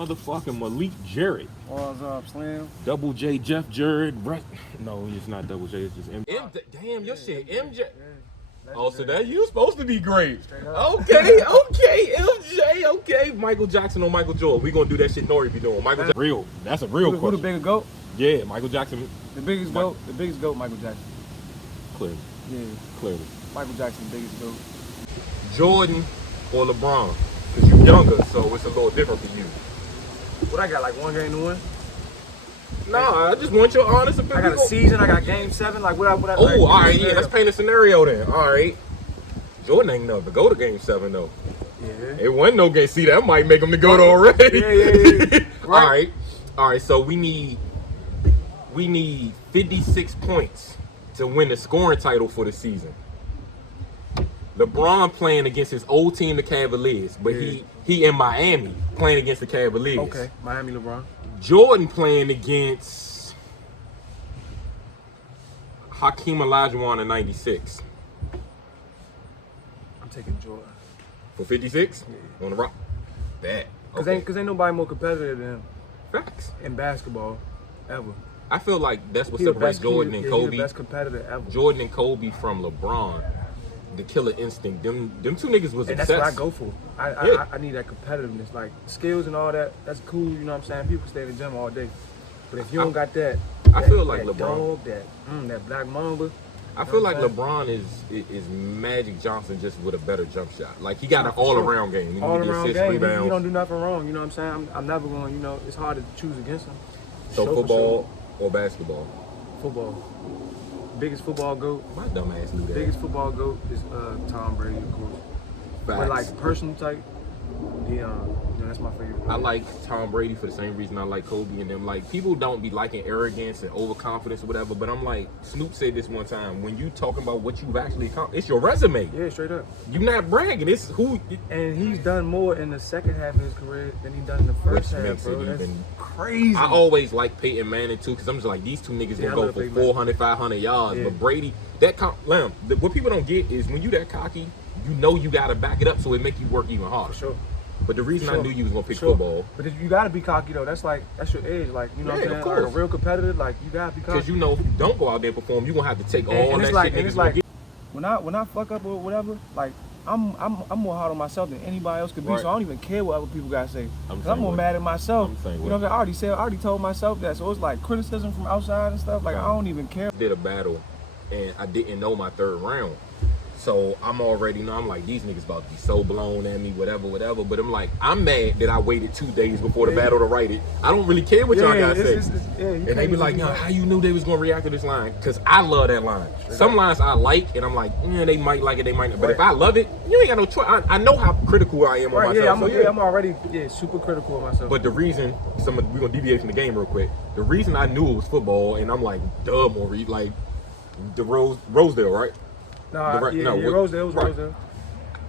motherfucking Malik Jarrett. What's up, Slim? Double J Jeff Jarrett. No, it's not Double J. It's just MJ. Damn, your shit, MJ. Yeah. Oh, so that you supposed to be great. Up. Okay, MJ, okay. Michael Jackson or Michael Jordan. We gonna do that shit Nori be doing. Michael Jackson. Real. That's a real question. Who the biggest GOAT? Yeah, Michael Jackson. The biggest GOAT, Michael Jackson. Clearly. Yeah. Clearly. Michael Jackson, the biggest GOAT. Jordan or LeBron? Because you're younger, so it's a little different for you. What I got, like 1 game to win? Nah, I just want your honest opinion. I got a season, I got game 7. Like, what I Oh, like, all right, yeah, let's paint a scenario then. All right. Jordan ain't never go to game 7, though. Yeah. It wasn't no game. See, that might make him to go to already. Yeah. Right. All right, so we need 56 points to win the scoring title for the season. LeBron playing against his old team, the Cavaliers, but he in Miami playing against the Cavaliers. Okay, Miami LeBron. Jordan playing against Hakeem Olajuwon in '96 I'm taking Jordan. for 56 Yeah. on the rock. That Cause okay. ain't nobody more competitive than him Facts. in basketball ever. I feel like that's what He the separates best- Jordan he and the Kobe. best competitor ever. Jordan and Kobe from LeBron, the killer instinct. Them two niggas was And obsessed. that's what I go for. Yeah. I need that competitiveness, like skills and all that. That's cool, you know what I'm saying? People stay in the gym all day, but if you don't got that, I feel like that LeBron. dog, that black mamba. I feel like Okay. LeBron is Magic Johnson just with a better jump shot. Like he got an For sure. all-around game. He All can get around assists, game, rebounds. he don't do nothing wrong. You know what I'm saying? I'm never going. You know, it's hard to choose against him. So Sure, for football or basketball? sure. Football. Biggest football GOAT. My dumb ass knew that. Biggest football GOAT is Tom Brady, of course. But Facts. like personal type, Deion. You know, that's my favorite. I like Tom Brady for the same reason I like Kobe and them. Like, people don't be liking arrogance and overconfidence or whatever, but I'm like, Snoop said this one time, when you talking about what you've actually accomplished, it's your resume. Yeah, straight up. You're not bragging. It's who. And he's done more in the second half of his career than he done in the first Which half, makes bro. it That's even crazy. I always like Peyton Manning too, because I'm just like, these two niggas Yeah, I gonna go love for Peyton Manning. 400, 500 yards. Yeah. But Brady, what people don't get is when you that cocky, you know you gotta back it up, so it make you work even harder. For sure. But the reason I Sure. knew you was gonna pick Sure. football, But if you gotta be cocky though. That's your edge. Like, you know what Yeah, I'm of saying? Like course. a real competitor, like you gotta be cocky. because you know if you don't go out there and perform, you gonna have to take all and that it's like, shit and niggas it's gonna like get. when I fuck up or whatever, like I'm more hard on myself than anybody else could be. Right. So I don't even care what other people gotta say. I'm Cause the I'm same more way. mad at myself. I'm the same You know way. what I'm saying? I already told myself that. So it's like criticism from outside and stuff. Like I don't even care. Did a battle, and I didn't know my third round. So I'm already know I'm like, these niggas about to be so blown at me, whatever. But I'm like, I'm mad that I waited 2 days before the battle to write it. I don't really care what y'all gotta say. You And they can't be like, even yo, how you knew they was gonna react to this line? Cause I love that line. Some lines I like, and I'm like, yeah, they might like it, they might not. But Right. if I love it, you ain't got no choice. I know how critical I am on Right, myself. I'm already super critical of myself. But the reason, we're gonna deviate from the game real quick. The reason I knew it was football, and I'm like, duh, Maurice, like the Rosedale, right? Rosedale was right. Rosedale.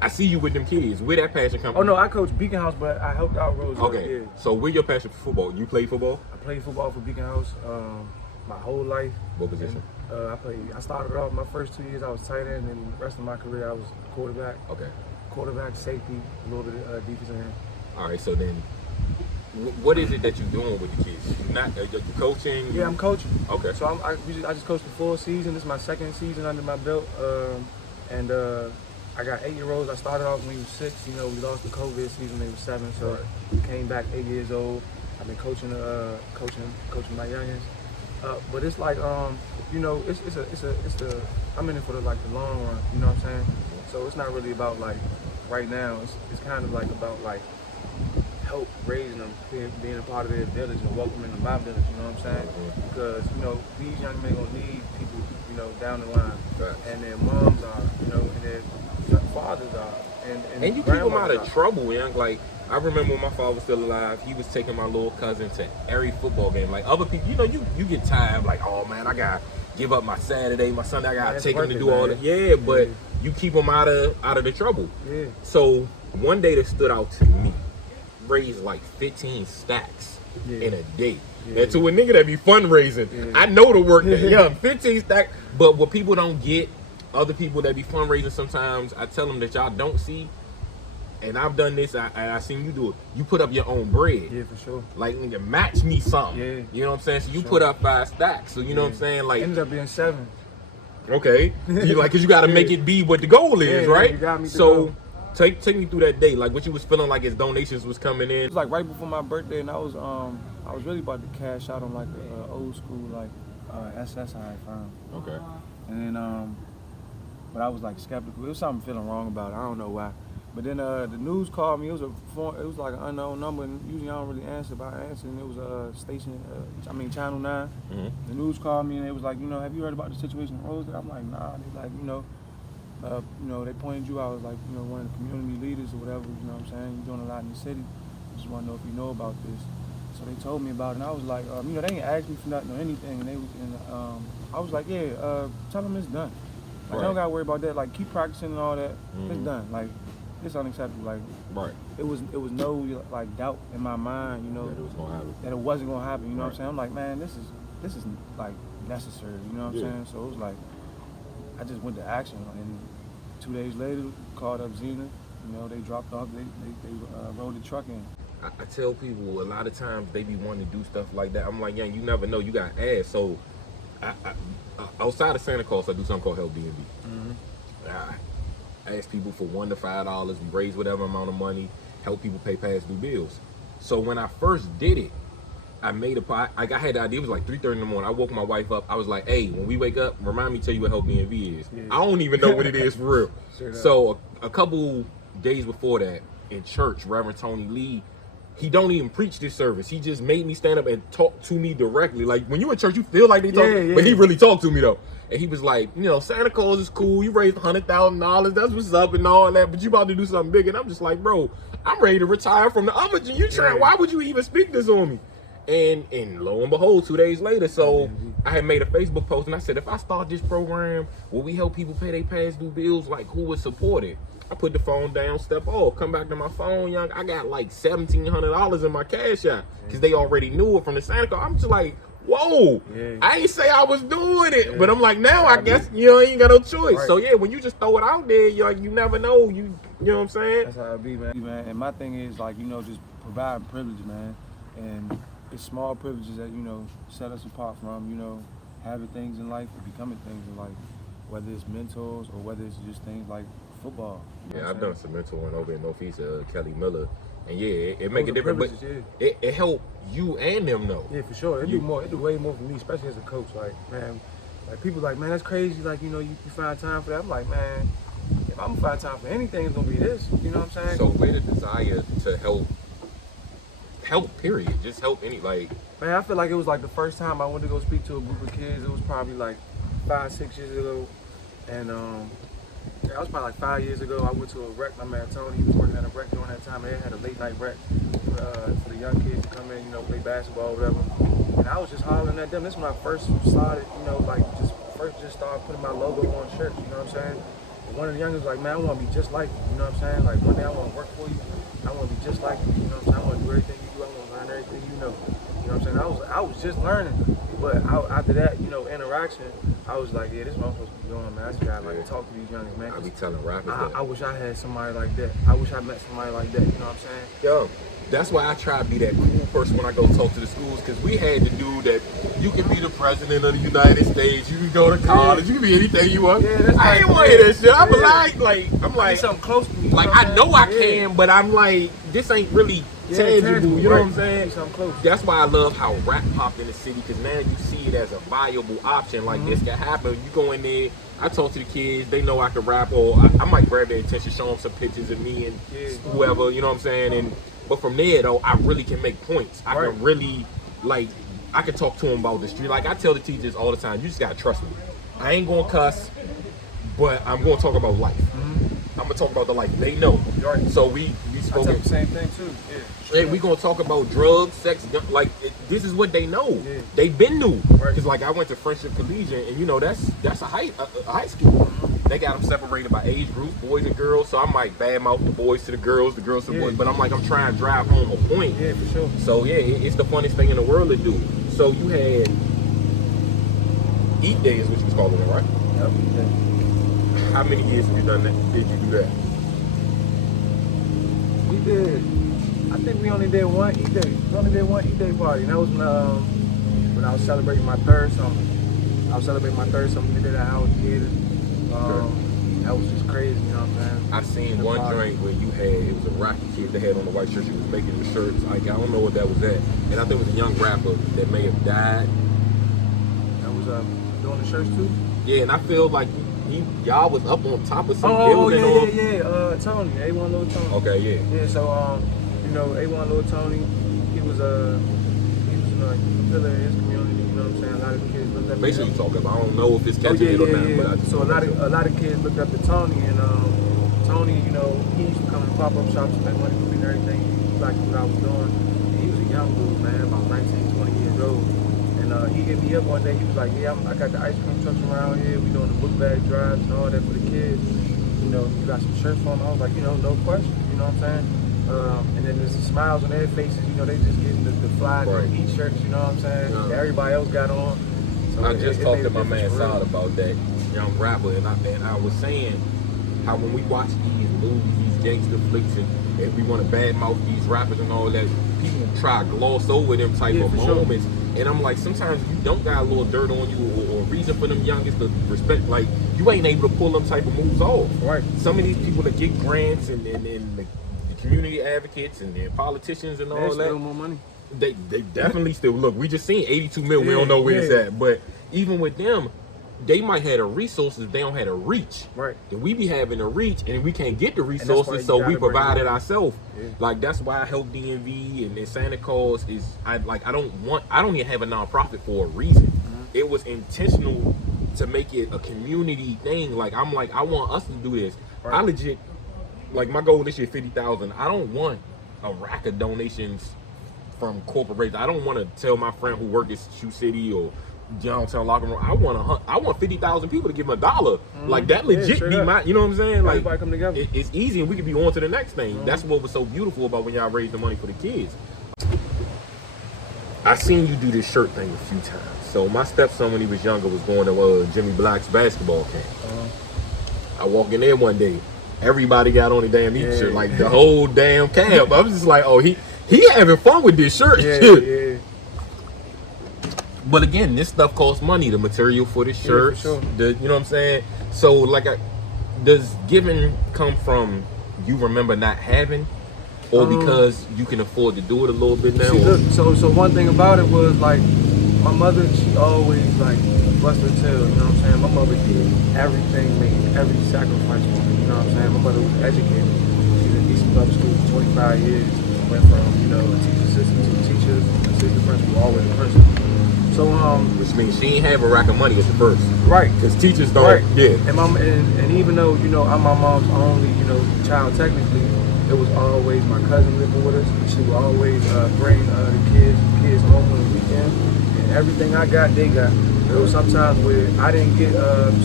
I see you with them kids. Where that passion come Oh from? no, I coached Beacon House, but I helped out Rosedale. Okay, Yeah. so where your passion for football? You play football? I played football for Beacon House my whole life. What position? I started off my first 2 years I was tight end, and the rest of my career I was quarterback, safety, a little bit of defensive end. All right, so then, what is it that you're doing with the kids? You're not you coaching? Yeah, I'm coaching. Okay. So I just coached the full season. This is my second season under my belt, and I got 8-year-olds. I started off when he was 6. You know, we lost the COVID season when he was 7, so came back 8 years old. I've been coaching my youngins. But it's like you know, I'm in it for the long run. You know what I'm saying? So it's not really about like right now. It's kind of like about like help raising them, being a part of their village and welcoming them to my village. You know what I'm saying? Because you know these young men gonna need people, you know, down the line, and their moms are, you know, and their fathers are, and you keep them out grandmothers of are. trouble, young. Like, I remember when my father was still alive, he was taking my little cousin to every football game. Like, other people, you know, you get tired, like, oh man, I gotta give up my Saturday, my Sunday, I gotta take him to do all that. Yeah, but you keep them out of the trouble. Yeah. So one day that stood out to me, raised like 15 stacks in a day. Yeah. And to a nigga that be fundraising, I know the work that 15 stacks. But what people don't get, other people that be fundraising sometimes, I tell them that y'all don't see, and I've done this, and I seen you do it. You put up your own bread. Yeah, for sure. Like, nigga, match me something. Yeah. You know what I'm saying? So you put up 5 stacks. So you know what I'm saying? Like, ended up being 7. okay. You like, cause you got to make it be what the goal is, right? You got me to so go. take me through that day. Like, what you was feeling like as donations was coming in. It was like right before my birthday, and I was really about to cash out on like a old school like SSI firm. Okay. And then but I was like skeptical. It was something feeling wrong about it. I don't know why. But then the news called me. It was like an unknown number, and usually I don't really answer. But I answered, and it was a station, Channel 9. Mm-hmm. The news called me, and it was like, have you heard about the situation in Rosedale? I'm like, nah. They like, they pointed you out as like, one of the community leaders or whatever. You know what I'm saying? You're doing a lot in the city. Just want to know if you know about this. So they told me about it, and I was like, they ain't asked me for nothing or anything, and I was like, yeah, tell them it's done. Like, I don't gotta worry about that. Like, keep practicing and all that. Mm-hmm. It's done. Like, it's unacceptable. Like, right. It was no like doubt in my mind, that it wasn't gonna happen. You know what I'm saying? I'm like, man, this is like necessary. You know what I'm saying? So it was like, I just went to action, and 2 days later, called up Xena. They dropped off. They rolled the truck in. I tell people a lot of times they be wanting to do stuff like that. I'm like, yeah, you never know. You got ass. So, outside of Santa Claus, I do something called Help B&B. Mm-hmm. I ask people for $1 to $5. We raise whatever amount of money, help people pay past due bills. So when I first did it, I made I had the idea. It was like 3:30 in the morning. I woke my wife up. I was like, hey, when we wake up, remind me to tell you what Help B&B is. Yeah. I don't even know what it is for real. So a couple days before that, in church, Reverend Tony Lee, he don't even preach this service. He just made me stand up and talk to me directly. Like, when you in church, you feel like they talk, but he really talked to me though. And he was like, Santa Claus is cool. You raised $100,000. That's what's up and all that. But you about to do something big. And I'm just like, bro, I'm ready to retire from the other. You trying? Why would you even speak this on me? And lo and behold, 2 days later, so I had made a Facebook post and I said, if I start this program where we help people pay their past due bills, like, who would support it? I put the phone down, step off, come back to my phone, young. I got like $1,700 in my cash app because they already knew it from the Santa Claus. I'm just like, whoa, I ain't say I was doing it, but I'm like, now I guess you ain't got no choice. Right. So yeah, when you just throw it out there, you never know. You know what I'm saying? That's how it be, man. And my thing is like, just providing privilege, man. And it's small privileges that set us apart from having things in life or becoming things in life, whether it's mentors or whether it's just things like football. Yeah, I've done some mentoring over in Northeast, Kelly Miller. And yeah, it make a difference, but it help you and them though. Yeah, for sure. It do way more for me, especially as a coach. Like, man, like people like, man, that's crazy. Like, you find time for that. I'm like, man, if I'm gonna find time for anything, it's gonna be this. You know what I'm saying? So where the desire to help, period, just help any, like. Man, I feel like it was like the first time I went to go speak to a group of kids. It was probably like 5-6 years ago, and that was probably like 5 years ago. I went to a rec. My man Tony, he was working at a rec during that time. They had a late night rec for the young kids to come in, play basketball or whatever. And I was just hollering at them. This is when I first started, just started putting my logo on shirts. You know what I'm saying? And one of the youngest was like, man, I want to be just like you. You know what I'm saying? Like, one day I want to work for you. I want to be just like you. You know what I'm saying? I want to do everything you do. I want to learn everything you know. You know what I'm saying? I was just learning. But after that, interaction, I was like, yeah, this is what I'm supposed to be doing, man. I just gotta talk to these youngins, man. I be telling rappers that. I wish I had somebody like that. I wish I met somebody like that. You know what I'm saying? Yo, that's why I try to be that cool person when I go talk to the schools, because we had the dude that you can be the president of the United States, you can go to college, you can be anything you want. Yeah, I ain't want to hear that shit. I'm like, something close to me. Like, I know I can, but I'm like, this ain't really tangible. You know what I'm saying? Close. That's why I love how rap popped in the city, because now you see it as a viable option. Like, this can happen. You go in there, I talk to the kids, they know I can rap, or I might grab their attention, show them some pictures of me and whoever, you know what I'm saying? But from there, though, I really can make points. I can really, I can talk to them about the street. Like, I tell the teachers all the time, you just gotta trust me. I ain't gonna cuss, but I'm gonna talk about life. I'm gonna talk about the life they know. Right. So we spoke the same thing too. Yeah. And we gonna talk about drugs, sex, this is what they know. Yeah. They been new. Cause like I went to Friendship Collegiate, and that's a high school. They got them separated by age groups, boys and girls. So I'm like badmouth the boys to the girls to the boys. But I'm like, I'm trying to drive home a point. Yeah, for sure. So yeah, it's the funniest thing in the world to do. So you had Eat Day is what you was calling it, right? Yep. Yeah. How many years have you done that? Did you do that? did. I think we only did one E-Day. We only did one E-Day party, and that was when I was celebrating my third summer. I was celebrating my third summer. We did at Howard Theater. That was just crazy, you know what I'm saying? I seen one joint where you had, it was a Rocky kid that had on the white shirt. She was making the shirts. Like, I don't know what that was at. And I think it was a young rapper that may have died. That was doing the shirts too? Yeah, and I feel like y'all was up on top of some building. Tony, A1 Lil Tony. Okay, yeah. Yeah, so you know, A1 Lil Tony, he was a pillar in his community, you know what I'm saying? A lot of kids looked up to Make sure him. you talk about. I don't know if it's catching it or not, but I just so a lot of kids looked up to Tony, and Tony, you know, he used to come to pop-up shops and make money for me and everything. He liked what I was doing. And he was a young dude, man, about 19, 20 years old. And he hit me up one day. He was like, "Yeah, I got the ice cream trucks around here. We doing the book bag drives and all that for the kids. You know, you got some shirts for them." I was like, "You know, no question." You know what I'm saying? And then there's the smiles on their faces. You know, they just getting the fly eat shirts. You know what I'm saying? Yeah. Everybody else got on. So I just talked to my man Saad about that young rapper, and I was saying how when we watch these movies, these gangster flicks, and we want to badmouth these rappers and all that, people try to gloss over them type of moments. Sure. And I'm like, sometimes you don't got a little dirt on you or reason for them youngest to respect, like, you ain't able to pull them type of moves off. Right. Some of these people that get grants and the community advocates and politicians and all that. Still more money. They definitely still, look, we just seen 82 mil, we don't know where it's at. But even with them, they might have the resources, they don't have the reach. Right. Then we be having the reach and we can't get the resources, so we provide it ourselves. Yeah. Like, that's why I help DMV and Santa Claus is, I don't even have a nonprofit for a reason. Mm-hmm. It was intentional to make it a community thing. Like, I'm like, I want us to do this. Right. I legit, like, my goal this year, 50,000. I don't want a rack of donations from corporations. I don't want to tell my friend who work at Shoe City or downtown locker room, I want 50,000 people to give him $1. Mm-hmm. Like, that legit be my, you know what I'm saying? Like, everybody come together. It's easy and we can be on to the next thing. Mm-hmm. That's what was so beautiful about when y'all raised the money for the kids. I seen you do this shirt thing a few times. So my stepson, when he was younger, was going to Jimmy Black's basketball camp. I walk in there one day, everybody got on a damn Eagle shirt, like the whole damn camp. I was just like, oh, he having fun with this shirt. Yeah. But again, this stuff costs money. The material for the shirts, for sure. you know what I'm saying? So, like, does giving come from you remember not having, or because you can afford to do it a little bit now? See, look, so one thing about it was, like, my mother, she always, like, busted her tail, you know what I'm saying? My mother did everything, made every sacrifice for me, you know what I'm saying? My mother was educated. She was in Eastern Public School for 25 years. Went from, you know, a teacher assistant to a teacher, assistant principal, always a principal. So, which means she ain't have a rack of money at the first. Right. Because teachers don't. Right. Yeah. And even though, you know, I'm my mom's only, you know, child technically, it was always my cousin living with us. She would always bring the kids home on the weekend. And everything I got, they got. There was sometimes where I didn't get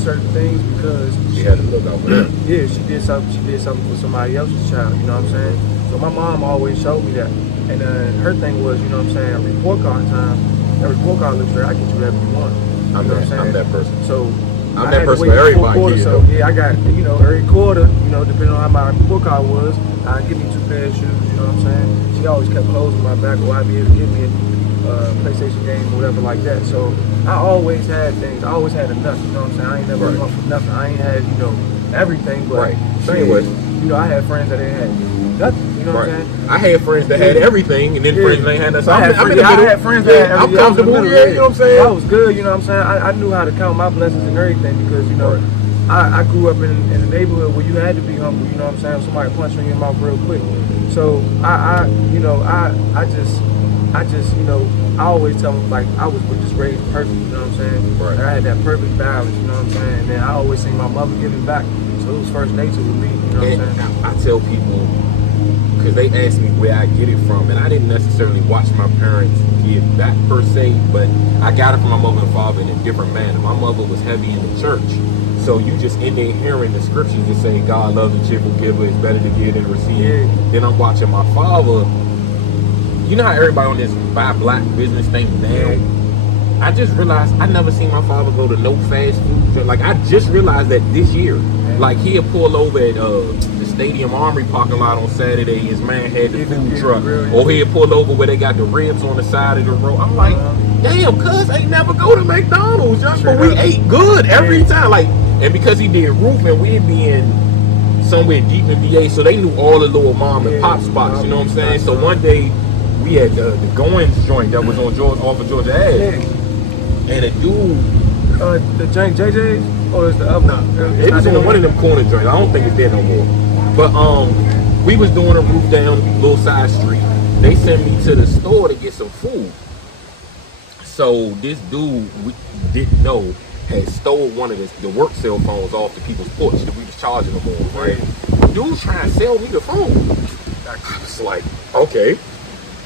certain things because she had to look out for them. Yeah, she did something for somebody else's child, you know what I'm saying? So my mom always showed me that. And her thing was, you know what I'm saying, report card time. That report card looks I get you whatever you want. I'm that person. So I'm that person for everybody. So yeah, I got, you know, every quarter, you know, depending on how my report card was, I'd give me 2 pairs of shoes, you know what I'm saying? She always kept clothes in my back, or I'd be able to give me a PlayStation game or whatever like that. So I always had things. I always had enough, you know what I'm saying? I ain't never come for nothing. I ain't had, you know, everything, but you know, I had friends that ain't had nothing. You know what I'm saying? I had friends that had everything, and then friends that ain't had nothing. So I had friends that had everything. I'm comfortable. You know what I'm saying? I was good. You know what I'm saying? I knew how to count my blessings and everything because, you know, I grew up in a neighborhood where you had to be humble. You know what I'm saying? Somebody punched me in your mouth real quick. So I just, you know, I always tell them, like, I was just raised perfect. You know what I'm saying? Right. I had that perfect balance. You know what I'm saying? And then I always seen my mother giving back. So it was first nature with me. You know what I'm saying? I tell people, because they ask me where I get it from, and I didn't necessarily watch my parents give back per se, but I got it from my mother and father in a different manner. My mother was heavy in the church, so you just in there hearing the scriptures that say God loves a cheerful giver, it's better to give than to receive. Yeah. Then I'm watching my father. You know how everybody on this buy black business thing now? I just realized I never seen my father go to no fast food. Like, I just realized that this year. Like, he'll pull over at this Stadium Armory parking lot on Saturday. His man had the food truck. Real, Or he'd pull over where they got the ribs on the side of the road. I'm like, damn, cuz ain't never go to McDonald's, but we ate good every time. Like, and because he did roofing, we'd be in somewhere deep in VA, so they knew all the little mom and pop spots. You know what I'm saying? So one day we had the Goins joint that was on off of Georgia Ave, and a dude. The joint JJ's or is the other? No, it was on one of them corner joints. I don't think it's there no more. But we was doing a roof down little side street. They sent me to the store to get some food. So this dude we didn't know had stole one of the work cell phones off the people's porch that we was charging them on. Right? Dude trying to sell me the phone. I was like, okay.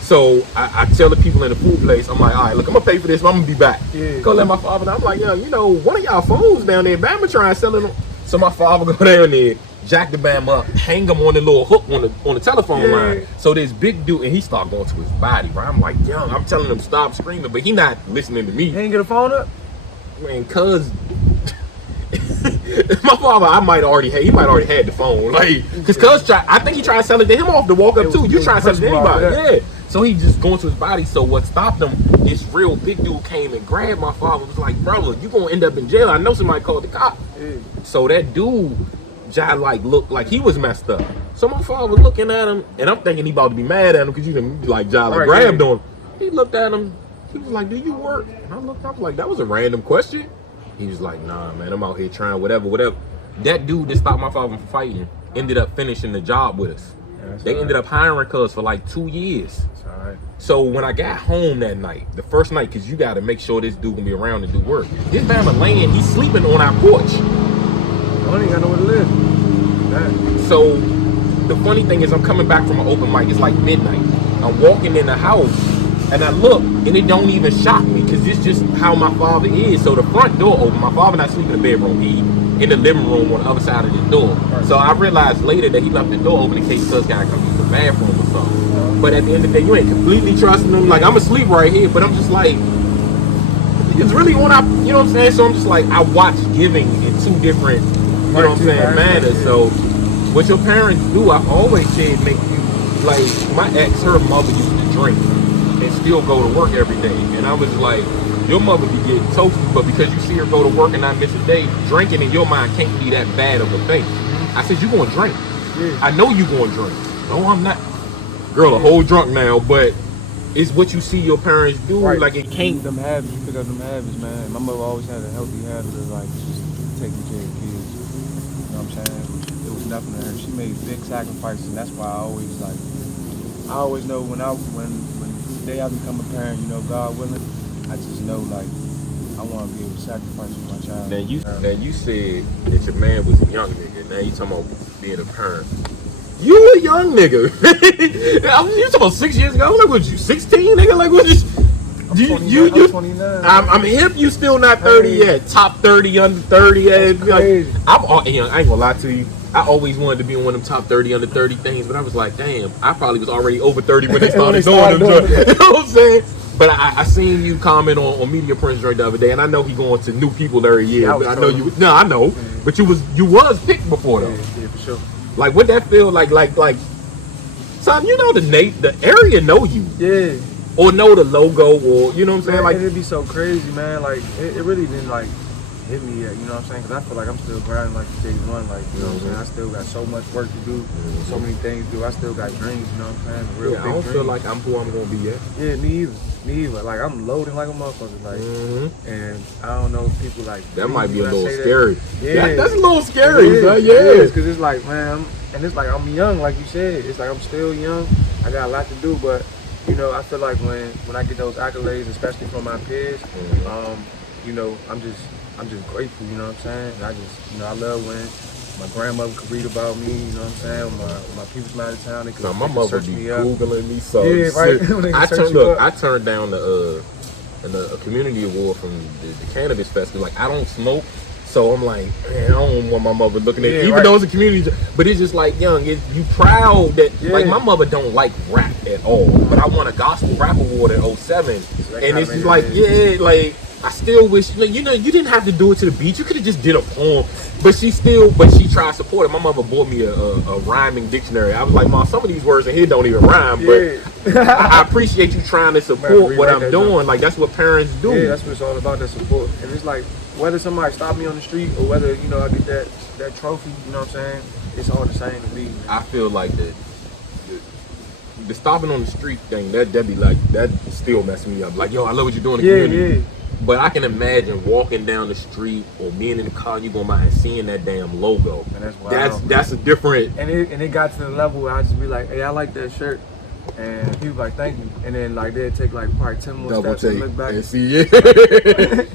So I tell the people in the food place, I'm like, all right, look, I'm gonna pay for this, but I'm gonna be back. Go let my father know. I'm like, yo, you know, one of y'all phones down there, Bama trying to sell it. So my father go down there, jack the Bama up, hang him on the little hook on the telephone line. So this big dude, and he start going to his body, right? I'm like, yo, I'm telling him stop screaming, but he not listening to me. He ain't get a phone up? Man, cuz my father, he might already had the phone, like, cause I think he tried to sell it to him off the walk up too. You trying to sell it to anybody, yeah. So he just going to his body. So what stopped him? This real big dude came and grabbed my father. Was like, brother, you gonna end up in jail. I know somebody called the cop. So that dude, Jai, like looked like he was messed up. So my father was looking at him, and I'm thinking he about to be mad at him because you done like Jai like grabbed on him. He looked at him. He was like, "Do you work?" And I looked up like that was a random question. He was like, "Nah, man, I'm out here trying whatever." That dude that stopped my father from fighting ended up finishing the job with us. They ended up hiring cuz for like 2 years. So when I got home that night, the first night, because you got to make sure this dude gonna be around to do work. This man laying, he's sleeping on our porch. I don't even got nowhere to live. So the funny thing is, I'm coming back from an open mic. It's like midnight. I'm walking in the house, and I look, and it don't even shock me, because it's just how my father is. So the front door open. My father not sleeping in the bedroom. He in the living room on the other side of the door. So I realized later that he left the door open in case cuz gotta come use the bathroom or something. But at the end of the day, you ain't completely trusting him. Like, I'm asleep right here, but I'm just like, it's really on our, you know what I'm saying? So I'm just like, I watch giving in two different, you know what I'm saying, manners. So what your parents do, I've always said, make you, like, my ex, her mother used to drink and still go to work every day. And I was like, your mother be getting toasted, but because you see her go to work and not miss a day, drinking in your mind can't be that bad of a thing. I said, you gonna drink. I know you gonna drink. No, I'm not. Girl, a whole drunk now, but it's what you see your parents do. Like, it can't. Them habits, you pick up them habits, man. My mother always had a healthy habit of like just taking care of kids. You know what I'm saying? It was nothing to her. She made big sacrifices, and that's why I always know when the day I become a parent, you know, God willing, I just know like I want to be able to sacrifice for my child. Now you said that your man was a young nigga. Now you talking about being a parent. You a young nigga. You talking about 6 years ago? Like, what you 16, nigga? Like, what you 29. I'm hip. You still not 30 yet. Top 30, under 30. Like, I ain't gonna lie to you. I always wanted to be in one of them top 30, under 30 things, but I was like, damn, I probably was already over 30 when they started doing them. You know what I'm saying? But I seen you comment on Media Prince joint the other day, and I know he going to new people every year. Yeah, I know you. No, I know. But you was picked before though. Yeah, for sure. Like, what that feel like, son, you know the area know you. Yeah. Or know the logo, or, you know what I'm saying? Man, like, it'd be so crazy, man. Like, it really didn't, like, hit me yet, you know what I'm saying? Because I feel like I'm still grinding like day one, like, you know what I'm saying? I still got so much work to do, so many things to do. I still got dreams, you know what I'm saying? Real big I don't dreams. feel like I'm who I'm going to be yet. Yeah, me either. Like, I'm loading like a motherfucker, like, and I don't know if people, like, that might be a little that. scary. Yeah. That's a little scary, son. Yeah. Because it's like, man, and it's like I'm young, like you said. It's like I'm still young. I got a lot to do, but, you know, I feel like when I get those accolades, especially from my peers, you know, I'm just grateful, you know what I'm saying? I just, you know, I love when my grandmother could read about me, you know what I'm saying? When my people's out of town, they could my mother be Googling me so. Yeah, right. I turned down the community award from the cannabis festival. Like, I don't smoke, so I'm like, man, I don't want my mother looking at it, even though it's a community. But it's just like, young, you proud that, like, my mother don't like rap at all, but I won a gospel rap award in 07, and it's just like, like, I still wish, you didn't have to do it to the beat. You could have just did a poem. But she tried to support it. My mother bought me a rhyming dictionary. I was like, Mom, some of these words in here don't even rhyme. But I appreciate you trying to support what I'm doing. Like, that's what parents do. Yeah, that's what it's all about, that support. And it's like, whether somebody stop me on the street or whether, I get that trophy, you know what I'm saying? It's all the same to me, man. I feel like the stopping on the street thing, that'd be like, that still messing me up. Like, yo, I love what you're doing in the community. Yeah. But I can imagine walking down the street or being in the car and you going by and seeing that damn logo. Man, that's a different. And it got to the level where I just be like, hey, I like that shirt. And people like, thank you. And then like they'd take like probably 10 more double steps take and look back. And see it.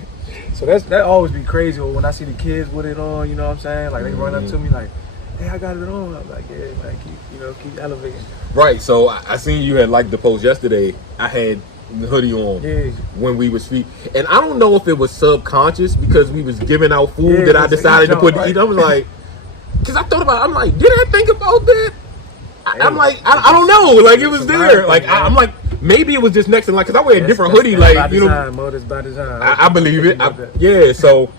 So that always be crazy. Or when I see the kids with it on, you know what I'm saying? Like they run up to me like, hey, I got it on. I'm like, yeah, man, keep elevating. Right. So I seen you had liked the post yesterday. I had the hoodie on when we was feet, and I don't know if it was subconscious because we was giving out food that I decided to put to eat. I was like, because I thought about it, I'm like, did I think about that? I'm like, I don't know, like it was there. Like I'm like, maybe it was just next to like, because I wear a different hoodie, like by design, Mo, that's by design. I believe it. Yeah. So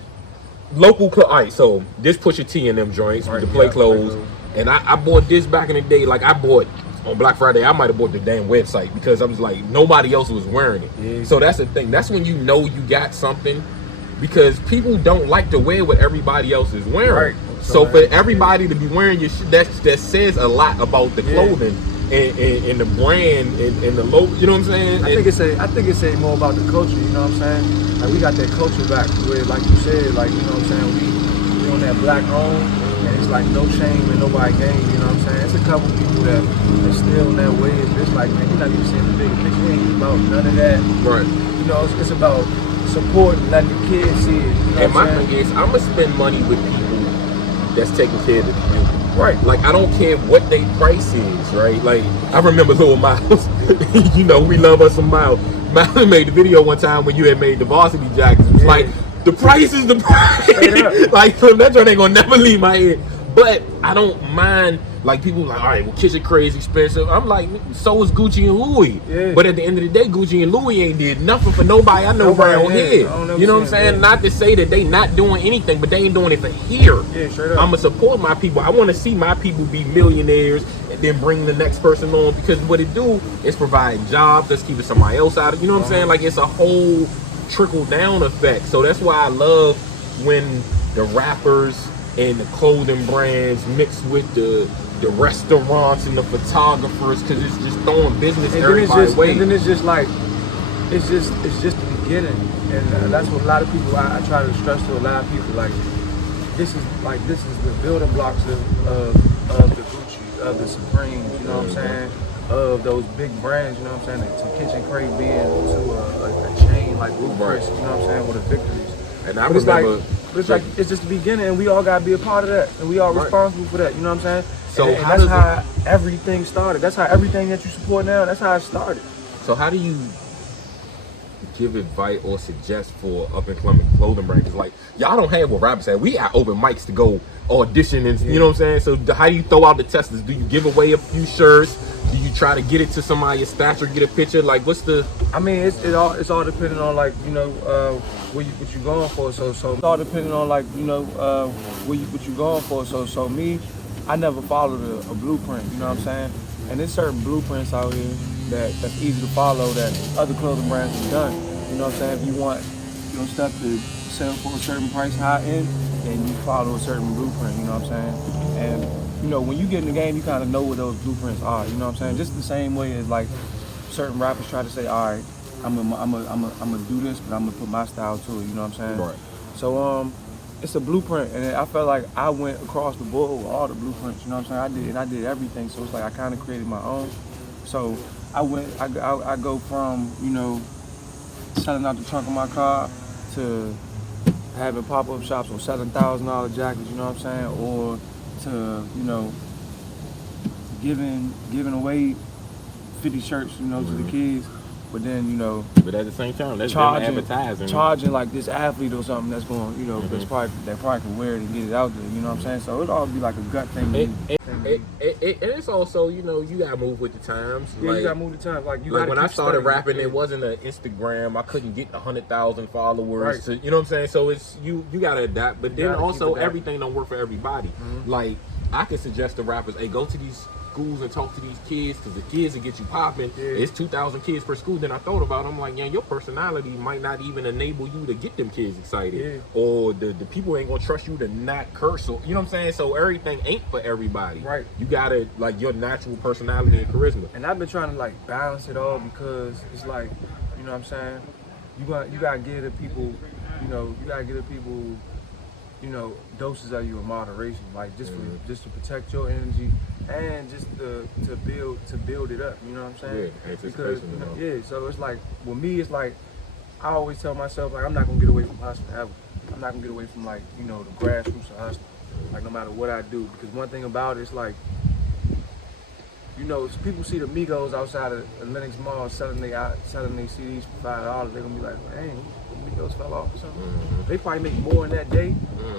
local all right. So this Pusha T and them joints with the play clothes, and I bought this back in the day. Like I bought. On Black Friday, I might have bought the damn website because I was like, nobody else was wearing it. Yeah. So that's the thing. That's when you know you got something, because people don't like to wear what everybody else is wearing. Right. So for everybody to be wearing your shit, that says a lot about the clothing and the brand and the logo. You know what I'm saying? I think it say more about the culture. You know what I'm saying? Like we got that culture back where, like you said, like you know what I'm saying, we on that black owned. And it's like no shame and nobody game, you know what I'm saying? It's a couple people that are still in that way. It's like, man, you're not even seeing the big picture. It ain't about none of that. Right. You know, it's about support and letting the kids see it. You know and my thing is, I'm going to spend money with people that's taking care of the community. Right. Like, I don't care what their price is, right? Like, I remember Lil Miles. You know, we love us some Miles. Miles made the video one time when you had made the varsity jackets. It was like, the price is the price. Like, that joint ain't gonna never leave my head. But I don't mind, like, people like, all right, well, Kitchen Crazy expensive. I'm like, so is Gucci and Louis. Yeah. But at the end of the day, Gucci and Louis ain't did nothing for nobody I know around here. You know what I'm saying? Not to say that they not doing anything, but they ain't doing it for here. Yeah, straight up. I'm gonna support my people. I want to see my people be millionaires and then bring the next person on, because what it do is provide jobs. That's keeping somebody else out of. You know what I'm saying? Like, it's a whole trickle down effect. So that's why I love when the rappers and the clothing brands mix with the restaurants and the photographers, because it's just throwing business everybody's way. And then it's just like it's just the beginning, and that's what a lot of people I try to stress to a lot of people. Like this is the building blocks of the Gucci, of the Supreme. You know what I'm saying? Of those big brands, you know what I'm saying? To Kitchen Crate being to a chain like Blue Chris, you know what I'm saying? With the victories. And I remember, it's just the beginning, and we all gotta be a part of that, and we all responsible for that. You know what I'm saying? So and that's how everything started. That's how everything that you support now. That's how it started. So how do you give advice or suggest for up and coming clothing brands? Like, y'all don't have what rappers have. We got open mics to go audition, and you know what I'm saying. So how do you throw out the testers? Do you give away a few shirts? Do you try to get it to somebody your stature, get a picture? Like, what's the? I mean, it's all depending on, like, you know, what you going for. So it's all depending on, like, you know, what you going for. So me, I never followed a blueprint. You know what I'm saying? And there's certain blueprints out here that's easy to follow that other clothing brands have done. You know what I'm saying? If you want your stuff to sell for a certain price high end, then you follow a certain blueprint. You know what I'm saying? And you know, when you get in the game, you kind of know what those blueprints are. You know what I'm saying? Just the same way as like certain rappers try to say, all right, I'm gonna do this, but I'm gonna put my style to it. You know what I'm saying? Right. So it's a blueprint, and I felt like I went across the board with all the blueprints. You know what I'm saying? I did everything. So it's like I kind of created my own. So I go from, you know, selling out the trunk of my car to having pop-up shops or selling $1,000 jackets. You know what I'm saying? Or to, you know, giving away 50 shirts, you know, to the kids, but then, you know, but at the same time, that's charging like this athlete or something that's going, you know, that probably can wear it and get it out there, you know what I'm saying? So it all be like a gut thing. And it's also, you know, you gotta move with the times. Yeah, like, you gotta move the times. Like, you like gotta when keep I started studying. rapping, Yeah. it wasn't an Instagram. I couldn't get 100,000 followers. Right. To, you know what I'm saying? So it's you gotta adapt. But You then gotta keep also adapting. everything don't work for everybody. Like I can suggest to rappers, hey, go to these schools and talk to these kids because the kids will get you popping. Yeah. It's 2,000 kids per school. Then I thought about it. I'm like, yeah, your personality might not even enable you to get them kids excited. Yeah. Or the people ain't gonna trust you to not curse. Or, you know what I'm saying? So everything ain't for everybody. Right. You gotta, like, your natural personality and charisma. And I've been trying to like balance it all because it's like, you know what I'm saying? You gotta give the people, you know, doses of you in moderation, like just to protect your energy and just to build it up. You know what I'm saying? Yeah, Because anticipation, you know. yeah, so it's like with me, it's like I always tell myself like I'm not gonna get away from hustling ever. I'm not gonna get away from like, you know, the grassroots of hustling. Like no matter what I do, because one thing about it is like, you know, people see the Migos outside of Lenox Mall selling their CDs for $5. They're gonna be like, dang, the Migos fell off or something. They probably make more in that day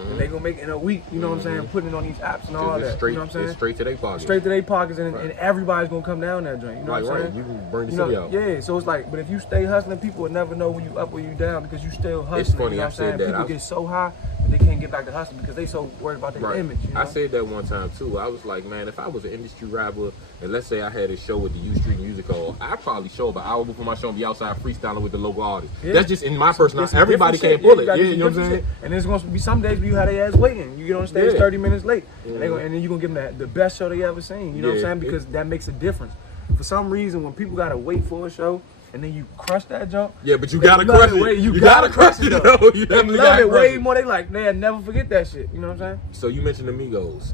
than they gonna make in a week. You know what I'm saying? Putting it on these apps and all It's that. straight, You know what I'm saying? it's straight to their pockets. Straight to their pockets, and, Right. and everybody's gonna come down that joint. You know Like, what I'm right, saying? you can burn the You city know, out. yeah, so it's like, but if you stay hustling, people will never know when you up or you down because you still hustling. It's funny, you know I what I'm saying? said that. People I- get so high that they can't get back to hustling because they so worried about their Right. image. You know? I said that one time too. I was like, man, if I was an industry rapper, and let's say I had a show with the U Street Music Hall, I'd probably show up an hour before my show and be outside freestyling with the local artists. Yeah. That's just in my personal. Get some Everybody different can't shit. pull Yeah, it. you Yeah, gotta you do know what I'm some saying? different shit. And there's gonna be some days where you have their ass waiting. You get on stage Yeah. 30 minutes late, and then you're gonna give them the best show they ever seen. You know what I'm Yeah. saying? Because that makes a difference. For some reason, when people gotta wait for a show and then you crush that jump, Yeah, but you they gotta love crush it way- it. You gotta crush it, though. though. You They definitely love gotta it crush way it. more. They like, man, never forget that shit. You know what I'm saying? So you mentioned the Migos.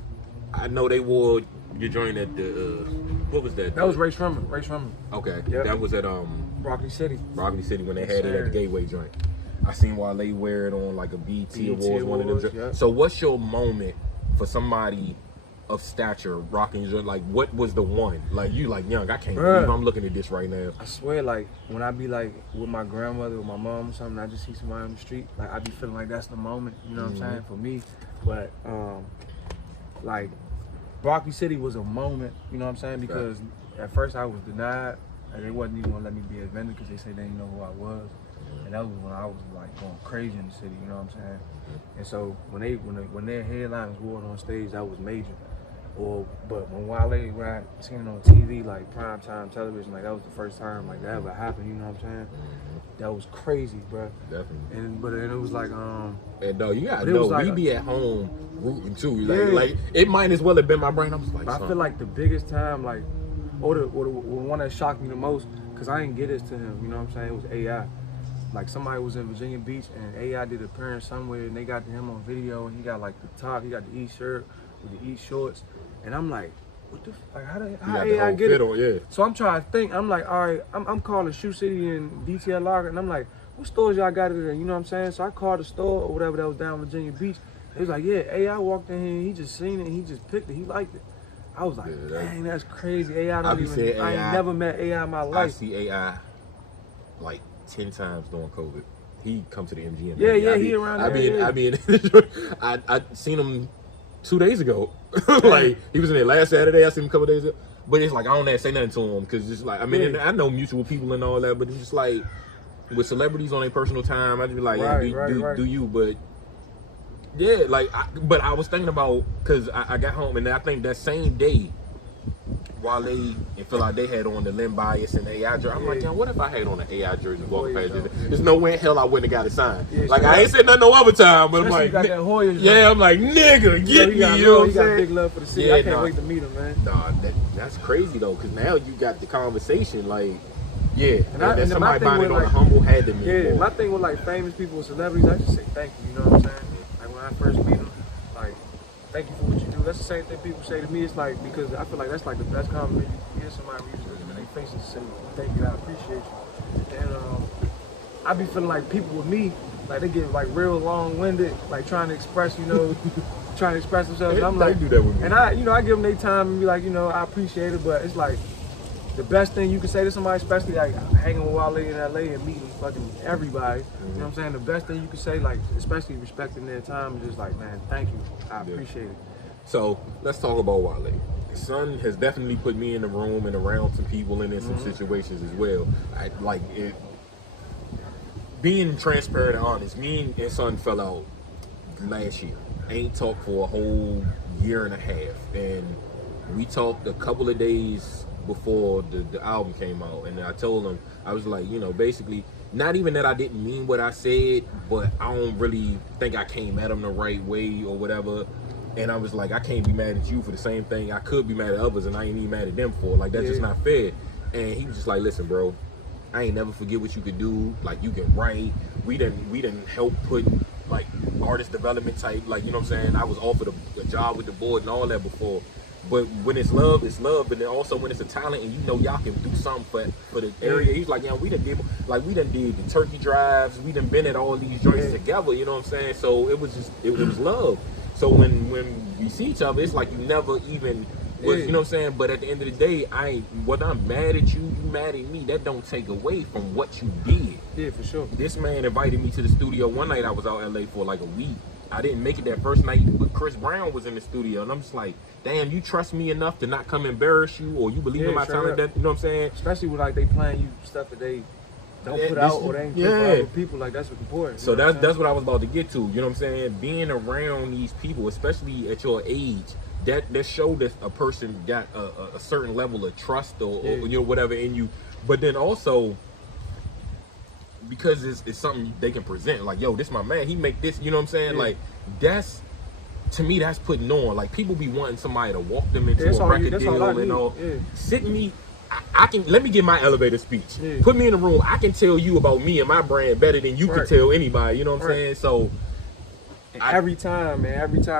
I know they wore your joint at the what was that? That was Ray Sherman. Ray Sherman, Okay, Yep. that was at Broccoli City. Broccoli City when they Yes, had it at sir. the Gateway joint. I seen Wale wear it on like a BT Awards, one of them. Awards, joints. yeah. So what's your moment for somebody of stature rocking your joint? Like what was the one? Like you like, young, I can't Bruh. believe I'm looking at this right now. I swear, like when I be like with my grandmother or my mom or something, I just see somebody on the street, like I be feeling like that's the moment. You know what I'm saying? For me, but like Broccoli City was a moment. You know what I'm saying? Because at first I was denied, and they wasn't even gonna let me be a vendor because they said they didn't know who I was, and that was when I was like going crazy in the city. You know what I'm saying? And so when their headliners wore it on stage, that was major. But when I seen it on TV, like primetime television, like that was the first time like that ever happened. You know what I'm saying? That was crazy, bro. Definitely. And it was like And though you gotta But it know, was like we a- be at home rooting too. Yeah. Like it might as well have been my brain. I was like, I son. feel like the biggest time, like, or the one that shocked me the most, cause I didn't get this to him. You know what I'm saying? It was AI. Like somebody was in Virginia Beach and AI did an appearance somewhere, and they got to him on video, and he got like the top, he got the E shirt with the E shorts, and I'm like, what the like how you how got the AI whole get fit it? on, yeah. So I'm trying to think. I'm like, all right, I'm calling Shoe City and DTL Locker, and I'm like, what stores y'all got it in? You know what I'm saying? So I called the store or whatever that was down Virginia Beach. He was like, yeah, AI walked in here, and he just seen it, and he just picked it, he liked it. I was like, Yeah, dang, that's crazy. AI I don't be even. saying I AI ain't never met AI in my I life. see AI like 10 times during COVID. He come to the MGM. Yeah, baby. yeah, I he be- around I there, be in, yeah. I be in. I seen him 2 days ago. Like he was in there last Saturday. I seen him a couple days ago. But it's like I don't have to say nothing to him because just like I mean Yeah. and I know mutual people and all that, but it's just like with celebrities on their personal time, I just be like, Right, yeah, right. do you? But yeah, like but I was thinking about because I got home and I think that same day. Wale and feel like they had on the Limb Bias and AI jersey. I'm like, Yeah. yo, what if I had on an AI jersey walking Hoya past jump, this? yeah. There's no way in hell I wouldn't have got it signed. Yeah, like, sure. I ain't said nothing no other time, but I'm Especially like, you got that Hoya jump. yeah, I'm like, nigga, get me, he got, you know what he I'm got saying? big love for the city. Yeah, I can't nah. wait to meet him, man. Nah, that's crazy though, because now you got the conversation, like, yeah, And and my somebody thing buying with, it on the like- humble had to mean Yeah, more. my thing with like famous people and celebrities, I just say thank you. You know what I'm saying? Like when I first meet them, like thank you for what you do. That's the same thing people say to me. It's like because I feel like that's like the best compliment you can give somebody when you just look them in their face and say thank you, I appreciate you. And I be feeling like people with me, like they get like real long-winded, like trying to express, you know, trying to express themselves. And I'm They like, do that with me. and I give them their time and be like, you know, I appreciate it, but it's like. The best thing you can say to somebody, especially like hanging with Wale in LA and meeting fucking everybody, you know what I'm saying? The best thing you can say, like, especially respecting their time, is just like, man, thank you. I appreciate it. So let's talk about Wale. Son has definitely put me in the room and around some people and in some situations as well. I like it. Being transparent and honest, me and Son fell out last year. Ain't talked for a whole year and a half, and we talked a couple of days before the album came out, and I told him, I was like, basically, not even that I didn't mean what I said, but I don't really think I came at him the right way or whatever. And I was like, I can't be mad at you for the same thing I could be mad at others, and I ain't even mad at them for. Like, that's just not fair. And he was just like, listen, bro, I ain't never forget what you could do. Like, you can write. We didn't help put, like, artist development type, like, you know what I'm saying? I was offered a job with the board and all that before. But when it's love, but then also when it's a talent and y'all can do something for the area. He's like, we done did the turkey drives, we done been at all these joints together, you know what I'm saying? So it was love. So when we see each other, it's like you never even was, you know what I'm saying? But at the end of the day, whether I'm mad at you, you mad at me, that don't take away from what you did. Yeah, for sure. This man invited me to the studio one night. I was out LA for like a week. I didn't make it that first night, but Chris Brown was in the studio, and I'm just like, damn, you trust me enough to not come embarrass you, or you believe in my talent, that, you know what I'm saying? Especially when like they playing you stuff that they don't put out, or they ain't put for other people, like that's what's important. So that's what I was about to get to, you know what I'm saying? Being around these people, especially at your age, that showed that a person got a certain level of trust or whatever in you, but then also, because it's something they can present, like, yo, this my man, he make this, you know what I'm saying? Like, that's, to me, that's putting on. Like, people be wanting somebody to walk them into a record deal and all. Sit me, I can, let me get my elevator speech. Put me in the room, I can tell you about me and my brand better than you can tell anybody, you know what I'm saying? So, every time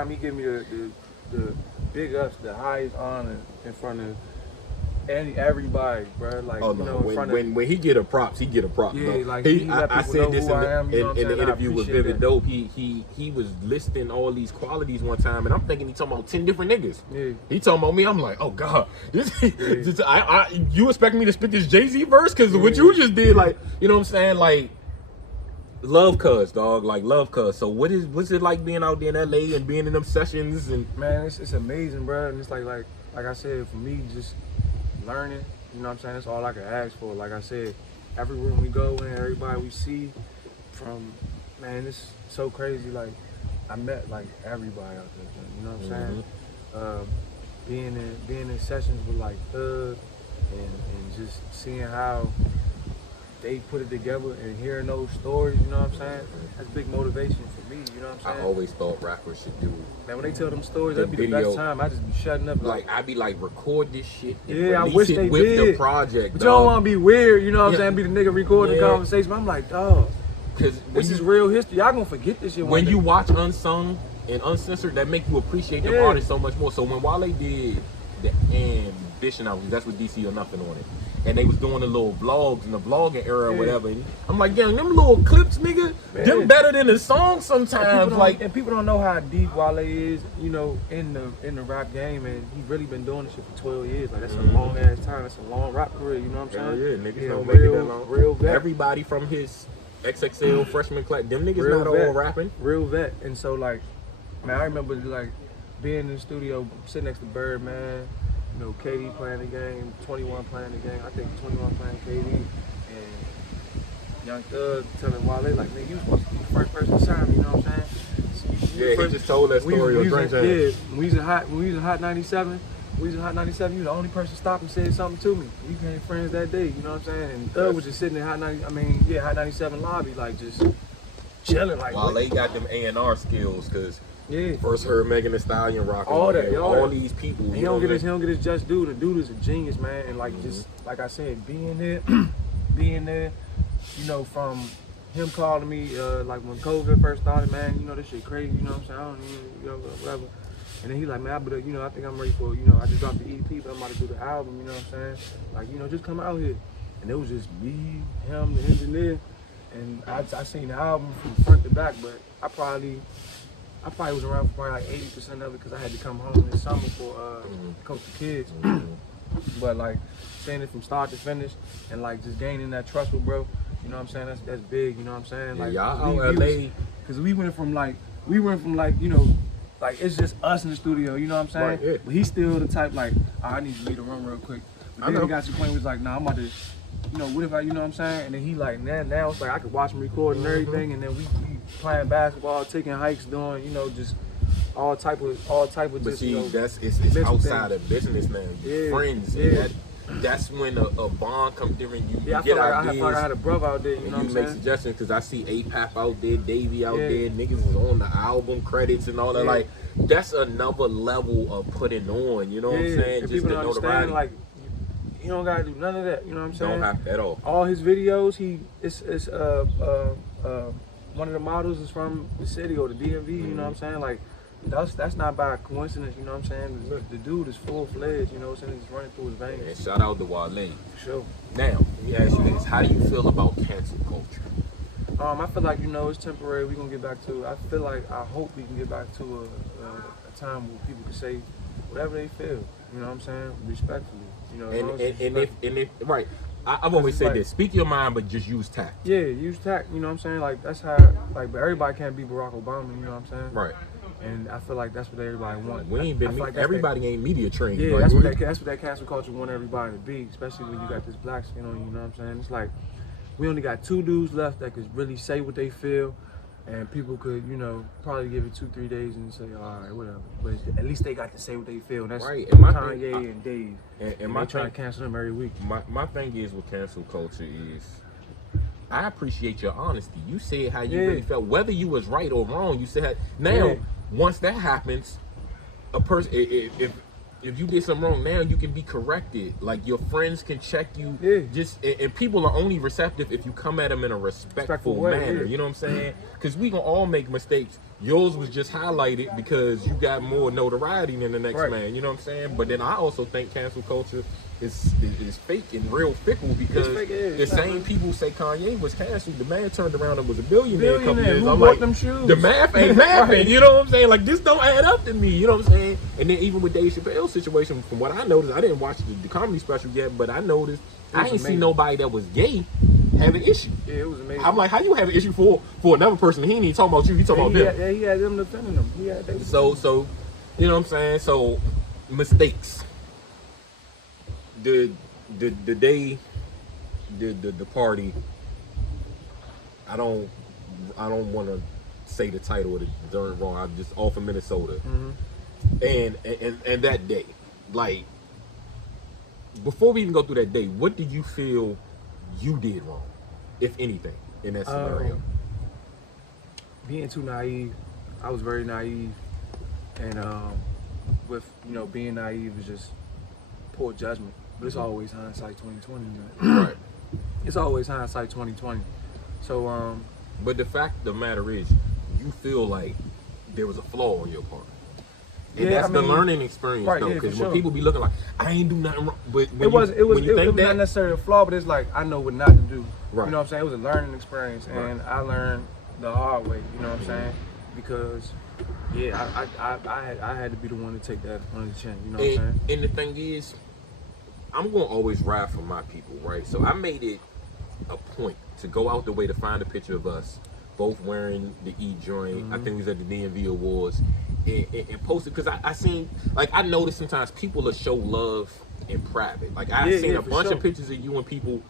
he give me the big ups, the highest honor in front of everybody, bro. Like, when he get a props, he get a props. Yeah, bro. like I said this in the interview with Vivid that. Dope. He was listing all these qualities one time, and I'm thinking he talking about 10 different niggas. Yeah. He talking about me. I'm like, oh god, you expect me to spit this Jay-Z verse? Because what you just did, like, you know what I'm saying, like. Love cuz, dog, like love cuz. So what's it like being out there in LA and being in them sessions? And man, it's amazing, bro. And it's like I said, for me, just learning, you know what I'm saying? That's all I can ask for. Like I said, every room we go in, everybody we see, man, it's so crazy. Like, I met like everybody out there, you know what I'm saying? Being in sessions with like Thug and just seeing how they put it together and hearing those stories, you know what I'm saying? That's big motivation for me, you know what I'm saying? I always thought rappers should do. Man, when they tell them stories, that'd be the best time. I just be shutting up. Like, I'd be like, record this shit and I release wish it they with did. the project, But you don't want to be weird, you know what I'm saying? Be the nigga recording the conversation. But I'm like, dog, because this is real history. Y'all gonna forget this shit when you watch Unsung and Uncensored, that make you appreciate the artist so much more. So when Wale did the Ambition album, that's with DC or Nothing on it, and they was doing the little vlogs in the vlogging era or whatever, and I'm like, yeah, them little clips, nigga, them better than the songs sometimes. And people don't know how deep Wale is, you know, in the rap game, and he really been doing this shit for 12 years. Like, that's a long ass time. That's a long rap career, you know what I'm saying? Yeah, niggas don't make it that long. Real vet. Everybody from his XXL freshman class, them niggas not all rapping. Real vet. And so, like, man, I remember like being in the studio, sitting next to Birdman, you know, KD playing the game, 21 playing the game. I think 21 playing KD, and Young Thug telling Wale, like, man, you supposed to be the first person to sign me, you know what I'm saying? He just told that story on Drink Jam. Yeah, when we was in Hot 97, you were the only person stopped and said something to me. We became friends that day, you know what I'm saying? And Thug was just sitting in Hot 97 lobby, like, just chilling, like. Wale got them A&R skills, because first heard Megan Thee Stallion rock all these people. He don't get his just due. The dude is a genius, man. And like, just like I said, being there, you know, from him calling me like when COVID first started, man, you know, this shit crazy, you know what I'm saying? I don't even, you know, whatever. And then he like, man, you know, I think I'm ready for, you know, I just dropped the EP, but I'm about to do the album, you know what I'm saying? Like, you know, just come out here. And it was just me, him, the engineer, and I seen the album from front to back, but I probably was around for probably like 80% of it because I had to come home this summer for coach the kids. But like seeing it from start to finish and like just gaining that trust with bro, you know what I'm saying? That's big, you know what I'm saying? Like, y'all out LA. Because we went from like, you know, like it's just us in the studio, you know what I'm saying? Right, yeah. But he's still the type like, I need to leave the room real quick. But then he got to the point where he's like, nah, I'm about to, you know, what if I, you know what I'm saying? And then he like, now it's like I could watch him record and everything, and then we playing basketball, taking hikes, doing, you know, just all type of But just, see, you know, it's outside things. of business now. You're friends. Yeah. And that's when a bond comes different. You I get feel like ideas. I had a brother out there, you know what I'm you make saying? suggestions because I see APAP out there, Davey out there, niggas is on the album credits and all that. Like, that's another level of putting on, you know what I'm saying? And Just the people don't notoriety. understand, like, you don't gotta do none of that, you know what I'm saying? Don't have to at all. All his videos, it's one of the models is from the city or the DMV, you know what I'm saying? Like, that's not by coincidence, you know what I'm saying? The dude is full-fledged, you know what I'm saying? He's running through his veins. And shout out to Wale. For sure. Now, let me ask you this. How do you feel about cancel culture? I feel like, you know, it's temporary. We're going to get back to, I hope we can get back to a time where people can say whatever they feel, you know what I'm saying? Respectfully, you know. And if right, I've always said this, speak your mind, but just use tact. Yeah, use tact, you know what I'm saying? Like, that's how, like, but everybody can't be Barack Obama, you know what I'm saying? Right. And I feel like that's what everybody wants. We ain't been, like everybody ain't media trained. Yeah, like, that's what that cancel culture want everybody to be, especially when you got this black skin on, you know what I'm saying? It's like, we only got 2 dudes left that could really say what they feel, and people could, you know, probably give it 2-3 days and say, all right, whatever. But at least they got to say what they feel. And that's right. And Kanye and Dave. And my trying to cancel them every week. My thing is with cancel culture is, I appreciate your honesty. You said how you really felt, whether you was right or wrong. You said now. Once that happens, a person, if you did something wrong, now you can be corrected. Like, your friends can check you. And people are only receptive if you come at them in a respectful manner. You know what I'm saying? Because we gonna all make mistakes. Yours was just highlighted because you got more notoriety than the next man. You know what I'm saying? But then I also think cancel culture is fake and real fickle, because the same people say Kanye was canceled. The man turned around and was a billionaire a couple years. I'm like, them shoes? The math ain't mathing. You know what I'm saying? Like, this don't add up to me. You know what I'm saying? And then even with Dave Chappelle's situation, from what I noticed, I didn't watch the comedy special yet, but I noticed I ain't seen nobody that was gay have an issue. Yeah, it was amazing. I'm like, how you have an issue for another person? He ain't even talking about you. He talking about them. Yeah, he had them defending him. So, you know what I'm saying? So, mistakes. The day, the party. I don't want to say the title of the during wrong. I'm just off of Minnesota, and that day, like, before we even go through that day, what do you feel you did wrong, if anything, in that scenario? Being too naive. I was very naive, and with, you know, being naive is just poor judgment. But it's always hindsight 2020, man. Right. It's always hindsight 2020. So but the fact of the matter is, you feel like there was a flaw on your part. And that's the learning experience, though, because when people be looking like, I ain't do nothing wrong, but when it was that, not necessarily a flaw, but it's like, I know what not to do. Right. You know what I'm saying? It was a learning experience, and I learned the hard way. You know what I'm saying? Because I had to be the one to take that on the chin. You know what I'm saying? And the thing is, I'm gonna always ride for my people, right? So I made it a point to go out the way to find a picture of us both wearing the E joint. I think we was at the DMV Awards, and posted, because I seen, like, I noticed sometimes people will show love in private. Like, I seen a bunch of pictures of you and people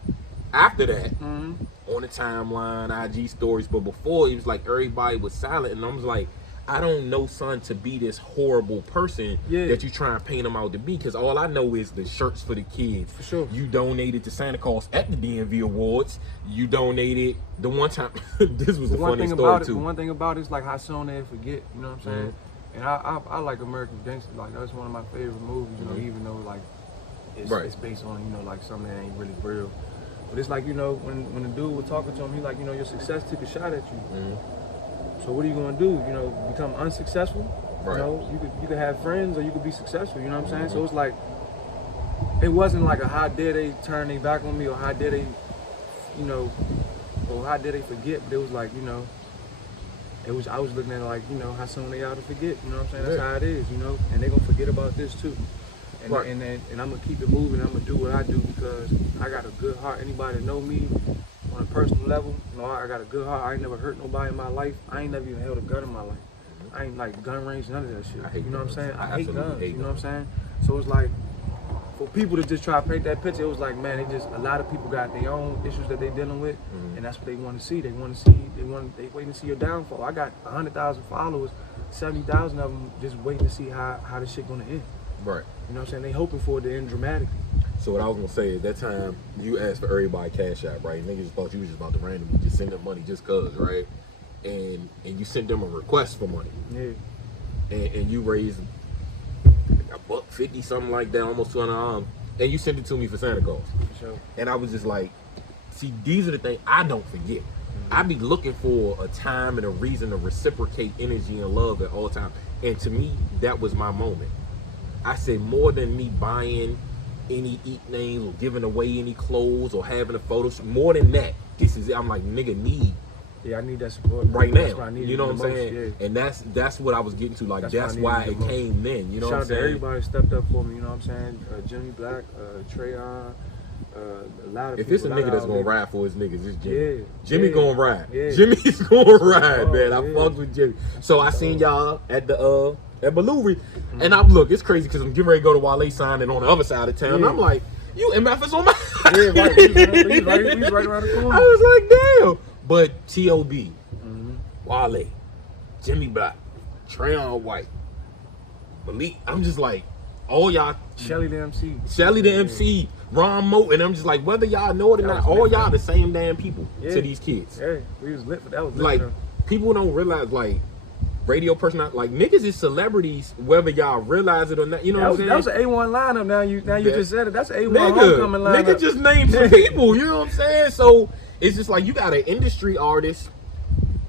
after that on the timeline, IG stories, but before it was like everybody was silent, and I was like, I don't know, son, to be this horrible person that you try and paint them out to be, because all I know is the shirts for the kids. For sure. You donated to Santa Claus at the DMV Awards. You donated the one time. This was the funny story too. The one thing about it is like how soon they forget. You know what I'm saying? And I like American Gangster. Like, that's one of my favorite movies. You know, even though like it's based on, you know, like something that ain't really real. But it's like, you know, when the dude was talking to him, he like, you know, your success took a shot at you. So what are you gonna do? You know, become unsuccessful? Right. You know, you could have friends or you could be successful. You know what I'm saying? So it's like, it wasn't like a how dare they turn their back on me, or how dare they, you know, or how dare they forget. But it was like, you know, I was looking at it like, you know, how soon they ought to forget. You know what I'm saying? That's how it is. You know, and they gonna forget about this too. And and I'm gonna keep it moving. I'm gonna do what I do because I got a good heart. Anybody that know me on a personal level, you know, I got a good heart. I ain't never hurt nobody in my life. I ain't never even held a gun in my life. I ain't like gun range, none of that shit. I hate you know guns. what I'm saying? I I hate absolutely guns. hate You know what I'm guns. saying? So it's like, for people to just try to paint that picture, it was like, man, a lot of people got their own issues that they dealing with, and that's what they want to see. They waiting to see your downfall. I got 100,000 followers, 70,000 of them just waiting to see how this shit gonna end. Right. You know what I'm saying? They hoping for it to end dramatically. So what I was gonna say at that time, you asked for everybody cash out, right? Niggas thought you was just about to randomly just send them money just cause, right? And you sent them a request for money. Yeah. And you raised $150, something like that, almost $200, and you sent it to me for Santa Claus. For sure. And I was just like, see, these are the things I don't forget. I be looking for a time and a reason to reciprocate energy and love at all times. And to me, that was my moment. I said, more than me buying any eat names or giving away any clothes or having a photo shoot, more than that, this is it. I'm like, nigga, need. Yeah, I need that support Right that's now, what I need you know what I'm the most, saying? yeah. And that's what I was getting to. Like that's what I why needed it the most. came then. You know Shout what I'm out to saying? everybody who stepped up for me. You know what I'm saying? Jimmy Black, Trayon, a lot of If people. it's a nigga that's gonna ride for his niggas, it's Jimmy. Yeah, Jimmy yeah, gonna ride. yeah. Jimmy's gonna ride, man. I yeah. fucked with Jimmy. So I seen y'all at the at Ballouri, and I'm look, it's crazy because I'm getting ready to go to Wale signing on the other side of town. And I'm like, you in Memphis on my Yeah, right. We was right around the corner. I was like, damn. But T.O.B., Wale, Jimmy Black, Trayon White, Malik, I'm just like, all y'all, Shelly the MC. Shelly the MC, Ron Mo, and I'm just like, whether y'all know it or That not, was all lit, y'all man. the same damn people Yeah. to these kids. Yeah, we was lit for that. Was lit Like, for them. people don't realize, like, radio personality, like, niggas is celebrities, whether y'all realize it or not. You know what I'm saying? That was an A1 lineup. Now you just said it. That's an A1 Nigga, homecoming lineup. nigga just named some people, you know what I'm saying? So it's just like you got an industry artist,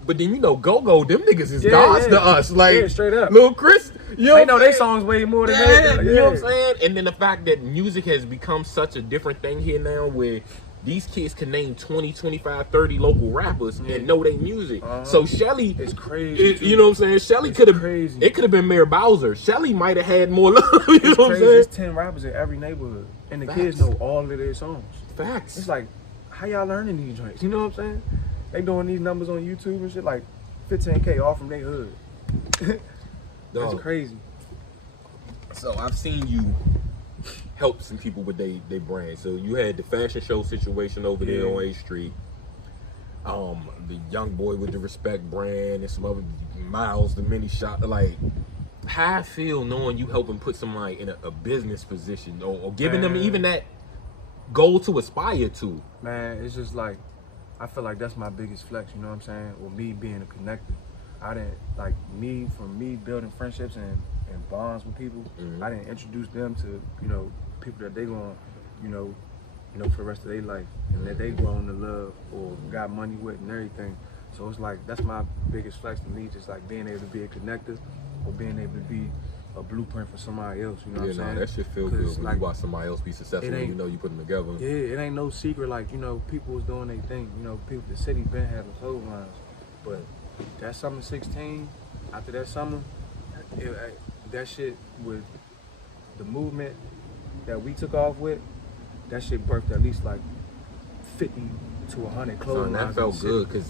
but then you know Go-Go, them niggas is gods to us. Like, yeah, straight up. Lil Chris, you know They what know I'm they saying? songs way more than Yeah, they. you know what I'm saying? And then the fact that music has become such a different thing here now where these kids can name 20, 25, 30 local rappers and know their music. So Shelly, It's crazy. you know what I'm saying? Shelly It's could have, crazy. it could have been Mayor Bowser. Shelly might have had more love, you know what I'm Crazy. saying? There's 10 rappers in every neighborhood, and the kids know all of their songs. Facts. It's like, how y'all learning these joints? You know what I'm saying? They doing these numbers on YouTube and shit, like 15K all from their hood. That's Dog. crazy. So I've seen you help some people with they brand. So you had the fashion show situation over there on 8th Street. The young boy with the Respect brand and some other Miles, the mini shop. Like, how I feel knowing you helping put somebody in a business position or giving them even that goal to aspire to. Man, it's just like, I feel like that's my biggest flex, you know what I'm saying? Or me being a connector. I didn't, like, from me building friendships and bonds with people, I didn't introduce them to, you know, people that they gonna, you know, for the rest of their life and that they grown to love or got money with and everything. So it's like, that's my biggest flex to me, just like being able to be a connector or being able to be a blueprint for somebody else, you know what I'm saying? That shit feel good when like, you watch somebody else be successful and you know you put them together. Yeah, it ain't no secret, like, you know, people was doing their thing. You know, people, the city been having clotheslines. But that summer 16, after that summer, that shit with the movement that we took off with, that shit birthed at least like 50 to 100 clothing lines. That felt good because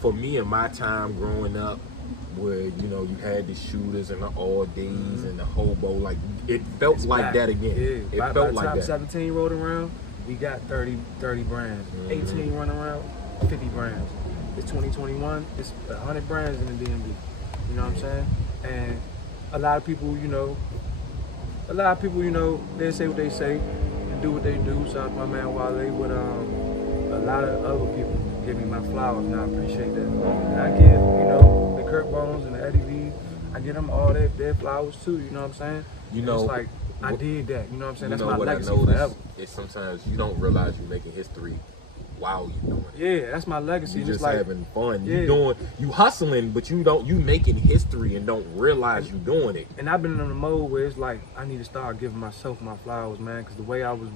for me in my time growing up, where you know you had the shooters and the all days and the hobo, like it felt It's like back. that again. Yeah. It By felt the like time that. 17 rolled around, we got 30 brands. 18 running around, 50 brands. It's 2021, it's 100 brands in the DMV. You know what I'm saying? And a lot of people, you know, they say what they say and do what they do. Shout out to my man Wale, but a lot of other people give me my flowers, and I appreciate that. And I give, you know, the Kirk Bones and the Eddie V, I give them all their flowers too. You know what I'm saying? You know, it's like I did that. You know what I'm saying? You That's know my what legacy I noticed forever. is sometimes you don't realize you're making history while you're doing it. Yeah, that's my legacy. You And just it's like, having fun. yeah. You hustling, but you making history and don't realize you doing it. And I've been in a mode where it's like I need to start giving myself my flowers, man, because the way I was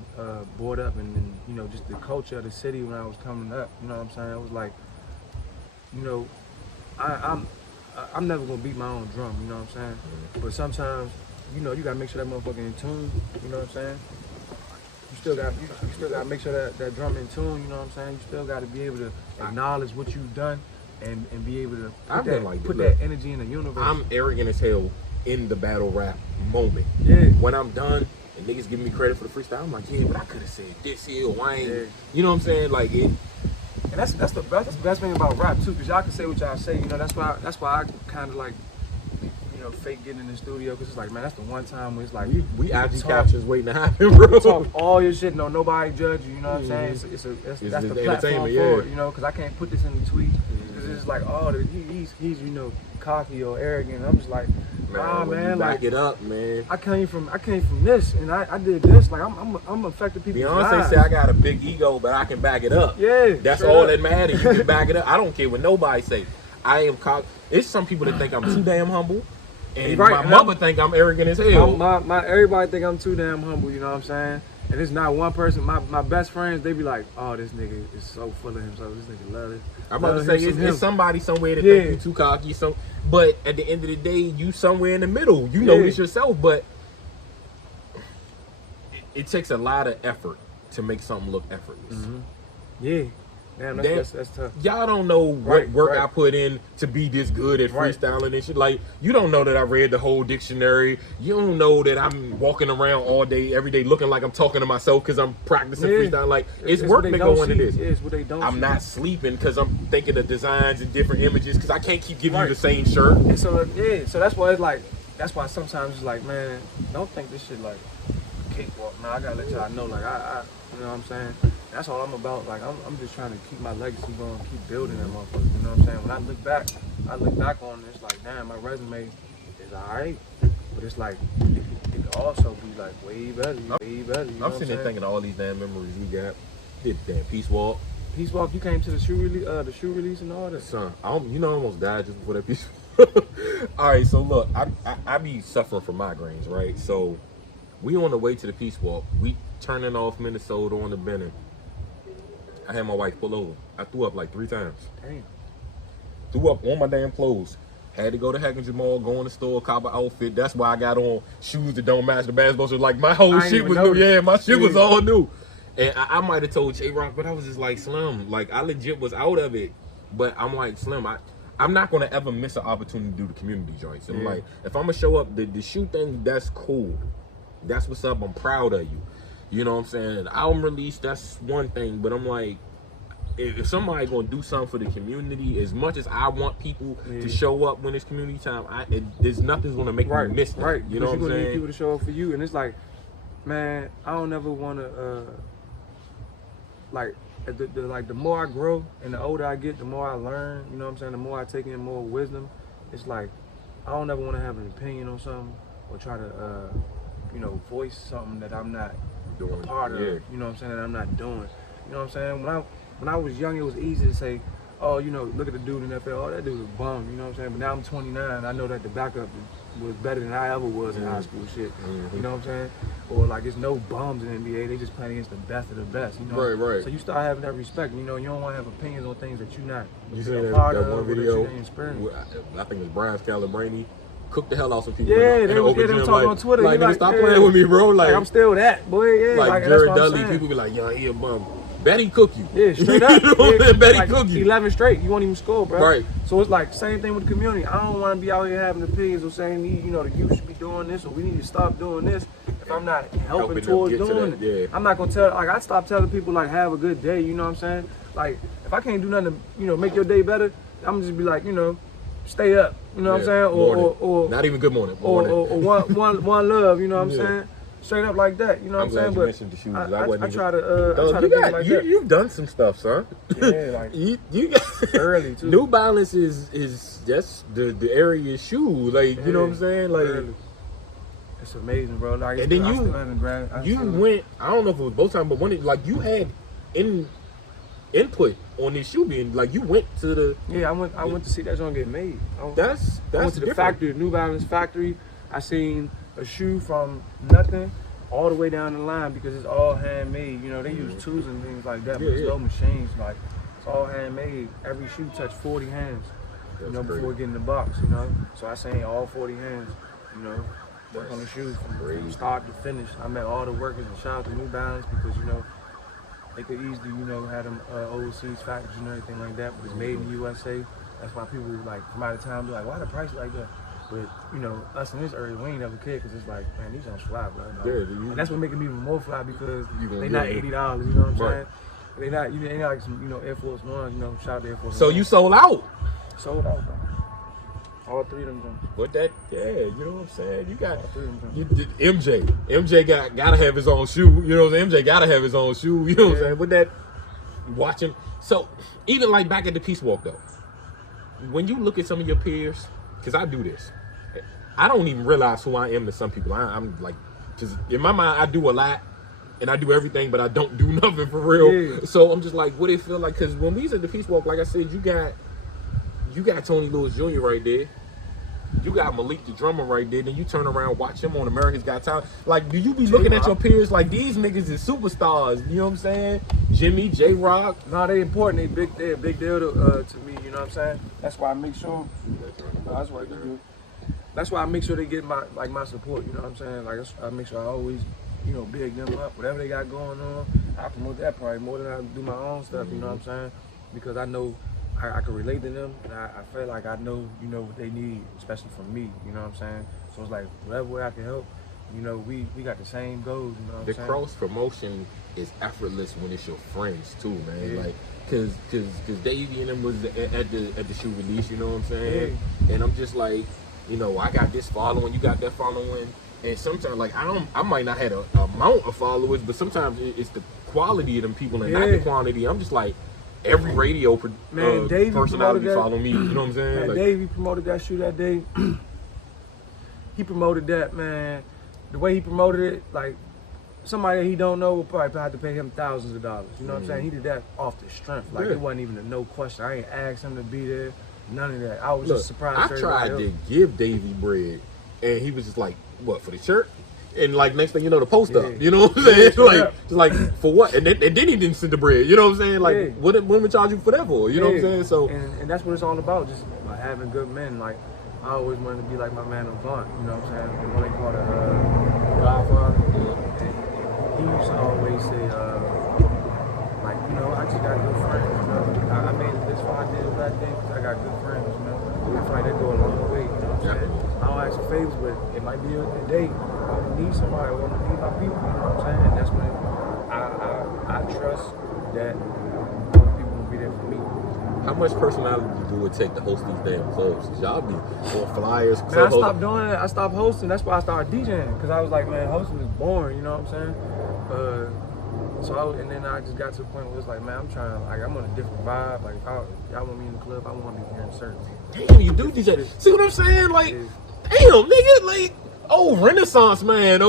brought up and you know, just the culture of the city when I was coming up, you know what I'm saying? It was like, you know, I'm never gonna beat my own drum, you know what I'm saying? But sometimes, you know, you gotta make sure that motherfucker in tune, you know what I'm saying? You still gotta make sure that drum in tune, you know what I'm saying? You still gotta be able to acknowledge what you've done and be able to I've been like put look, that energy in the universe. I'm arrogant as hell in the battle rap moment. Yeah. When I'm done and niggas giving me credit for the freestyle, I'm like, yeah, but I could have said this here, or I ain't. Yeah. You know what I'm saying? Like it. And that's the best thing about rap too, because y'all can say what y'all say. You know, that's why I kind of like, you know, fake getting in the studio, because it's like, man, that's the one time where it's like We you IG talk- captions waiting to happen, bro. you talk all your shit, no nobody judge you. You know what I'm saying? That's the platform entertainment, for yeah. it. You know, because I can't put this in the tweet because it's like, oh, he's you know cocky or arrogant. And I'm just like, nah, when man, you like back it up, man. I came from this, and I did this. Like I'm affecting people's Beyonce lives. said I got a big ego, but I can back it up. Yeah, That's straight all up. that matters. You can back it up. I don't care what nobody say. I am It's some people that think I'm too damn humble, and Right, my and mother think I'm arrogant as hell. My everybody think I'm too damn humble, you know what I'm saying? And it's not one person. My best friends, they be like, oh, this nigga is so full of himself. This nigga love it. I'm about to say it's somebody somewhere that Yeah. think you too cocky. So, but at the end of the day, you somewhere in the middle. You know this yourself, but it takes a lot of effort to make something look effortless. Mm-hmm. Yeah. Damn, that's tough. Y'all don't know what work I put in to be this good at freestyling and shit. Like, you don't know that I read the whole dictionary. You don't know that I'm walking around all day, every day, looking like I'm talking to myself because I'm practicing freestyle. Like, it's work that go into this. It's what they don't I'm see. not sleeping because I'm thinking of designs and different images because I can't keep giving you the same shirt. And so so that's why it's like, that's why sometimes it's like, man, don't think this shit like cakewalk. Nah, I gotta let y'all know, like I you know what I'm saying? That's all I'm about. Like I'm just trying to keep my legacy going, keep building that motherfucker. You know what I'm saying? When I look back on this, like, damn, my resume is alright, but it's like it could also be like way better, way better. You know I'm sitting there thinking of all these damn memories we got. Did damn Peace Walk. Peace Walk, you came to the shoe release and all that. Son, I almost died just before that Peace. All right, so look, I be suffering from migraines, right? So we on the way to the Peace Walk. We turning off Minnesota on the Benning. I had my wife pull over. I threw up like 3 times. Damn. Threw up on my damn clothes. Had to go to Hackinger Mall, go in the store, cop an outfit. That's why I got on shoes that don't match the basketball shorts. Like, my whole shit was new. Yeah, my shit was all new. And I might have told J-Rock, but I was just like, Slim, like, I legit was out of it. But I'm like, Slim, I'm not going to ever miss an opportunity to do the community joints. I'm like, if I'm going to show up, the shoe thing, that's cool. That's what's up. I'm proud of you. You know what I'm saying? Album release, that's one thing. But I'm like, if somebody going to do something for the community, as much as I want people to show up when it's community time, there's nothing's going to make me miss that. Right. You know what I'm saying? You're going to need saying? people to show up for you. And it's like, man, I don't ever want to, like, the more I grow and the older I get, the more I learn, you know what I'm saying? The more I take in more wisdom. It's like, I don't ever want to have an opinion on something or try to, you know, voice something that I'm not doing a part of, you know what I'm saying, that I'm not doing. You know what I'm saying? When I was young, it was easy to say, oh, you know, look at the dude in the NFL, oh, that dude was bum, you know what I'm saying? But now I'm 29, I know that the backup was better than I ever was in high school shit. You know what I'm saying? Or like, there's no bums in the NBA, they just playing against the best of the best, you know? Right. So you start having that respect, you know, you don't want to have opinions on things that you're not You see a part that of, one video? that you ain't experienced. I think it's Brian Scalabrine. Cooked the hell out some people. Yeah, in they the was open getting gym, talking like, on Twitter. Like, He nigga, stop playing with me, bro. Like, I'm still that, boy. Yeah, like that's Jared what I'm Dudley, saying. people be like, yo, he a bum. Bet he cook you. Yeah, straight up. You know what I'm saying? Bet he Like, cook you. 11 straight, you won't even score, bro. Right. So it's like, same thing with the community. I don't want to be out here having opinions or saying, you know, the youth should be doing this or we need to stop doing this if I'm not helping towards doing it. Yeah. I'm not going to tell, like, I stopped telling people, like, have a good day, you know what I'm saying? Like, if I can't do nothing to, you know, make your day better, I'm just be like, you know, stay up, you know what I'm saying? Or not even good morning. Or one love, you know what I'm saying? Straight up like that, you know what I'm saying? You mentioned the shoes. I try to be like that. You've done some stuff, son. Yeah, like you got early too. New Balance is just the area shoe, like you know what I'm saying, like. Early. It's amazing, bro. Like, and then you went. I don't know if it was both times, but when it like you had input on this shoe being like you went to the. Yeah, I went to see that joint get made. I went to the factory, New Balance factory. I seen a shoe from nothing all the way down the line because it's all handmade. You know, they use tools and things like that, but it's no machines. Like, it's all handmade. Every shoe touched 40 hands, you know, before getting the box, you know. So I seen all 40 hands, you know, work on the shoe from start to finish. I met all the workers and shout out to New Balance because, you know, they could easily, you know, have them overseas factories and everything like that, but it's made in the USA. That's why people like from out of town be like, why the price like that? But you know, us in this area, we ain't never cared because it's like, man, these don't fly, bro. And that's what make them even more fly because they not $80. You know what I'm saying? They not like some, you know, Air Force Ones. You know, shout out to Air Force. So you sold out. Sold out, bro. All three of them things. But that, you know what I'm saying? You got MJ gotta have his own shoe. You know what I'm saying? MJ gotta have his own shoe. You know what I'm saying? With that, watching. So even like back at the Peace Walk though, when you look at some of your peers, because I do this, I don't even realize who I am to some people. I'm like, because in my mind I do a lot. And I do everything, but I don't do nothing for real. Yeah. So I'm just like, what it feel like? Because when we was at the Peace Walk, like I said, you got Tony Lewis Jr. right there. You got Malik the drummer right there. Then you turn around, watch him on America's Got Talent. Like, do you be looking at your peers like these niggas is superstars? You know what I'm saying? Jimmy, J-Rock. No, they important. They a big deal to me. You know what I'm saying? That's why I make sure. That's why That's why I make sure they get my support. You know what I'm saying? Like I make sure I always, you know, big them up. Whatever they got going on, I promote that probably more than I do my own stuff. You know what I'm saying? Because I know I can relate to them, and I feel like I know, you know, what they need, especially from me. You know what I'm saying? So it's like whatever way I can help. You know, we got the same goals. You know what I'm saying? The cross promotion is effortless when it's your friends too, man. Yeah. Like, cause Davey and them was at the shoe release. You know what I'm saying? Yeah. And I'm just like, you know, I got this following, you got that following. And sometimes, like, I might not have an amount of followers, but sometimes it's the quality of them people and not the quantity. I'm just like, every radio personality follow me. You know what I'm saying? Man, like, Davey promoted that shoe that day. He promoted that, man. The way he promoted it, like, somebody that he don't know will probably have to pay him thousands of dollars. You know what I'm saying? He did that off the strength. Like, it wasn't even a no question. I ain't asked him to be there. None of that. I was just surprised. I tried to give Davey bread, and he was just like, "What, for the shirt?" And like next thing you know, the post up. You know what I'm saying? Like for what? And then he didn't send the bread. You know what I'm saying? Like what women charge you for that for? You know what I'm saying? So and that's what it's all about. Just like, having good men. Like I always wanted to be like my man Avant. You know what I'm saying? And when they called it Godfather, he used to always say, like, you know, I just got good friends. You know? I made it this far. I did it that day because I got good friends. You know, I feel like they go a long way. You know what I'm saying? I don't ask for favors, but it might be a day I need somebody. I want to need my people. You know what I'm saying? And that's when I trust that other people will be there for me. How much personality do it take to host these damn clubs? Cause y'all be on flyers. Man, I stopped doing it. I stopped hosting. That's why I started DJing. Cause I was like, man, hosting is boring. You know what I'm saying? And then I just got to the point where it's like, man, I'm trying to, like, I'm on a different vibe. Like, if y'all want me in the club, I want to be hearing certain. Damn, you do DJ. See what I'm saying? Like, damn, nigga, like, Renaissance man.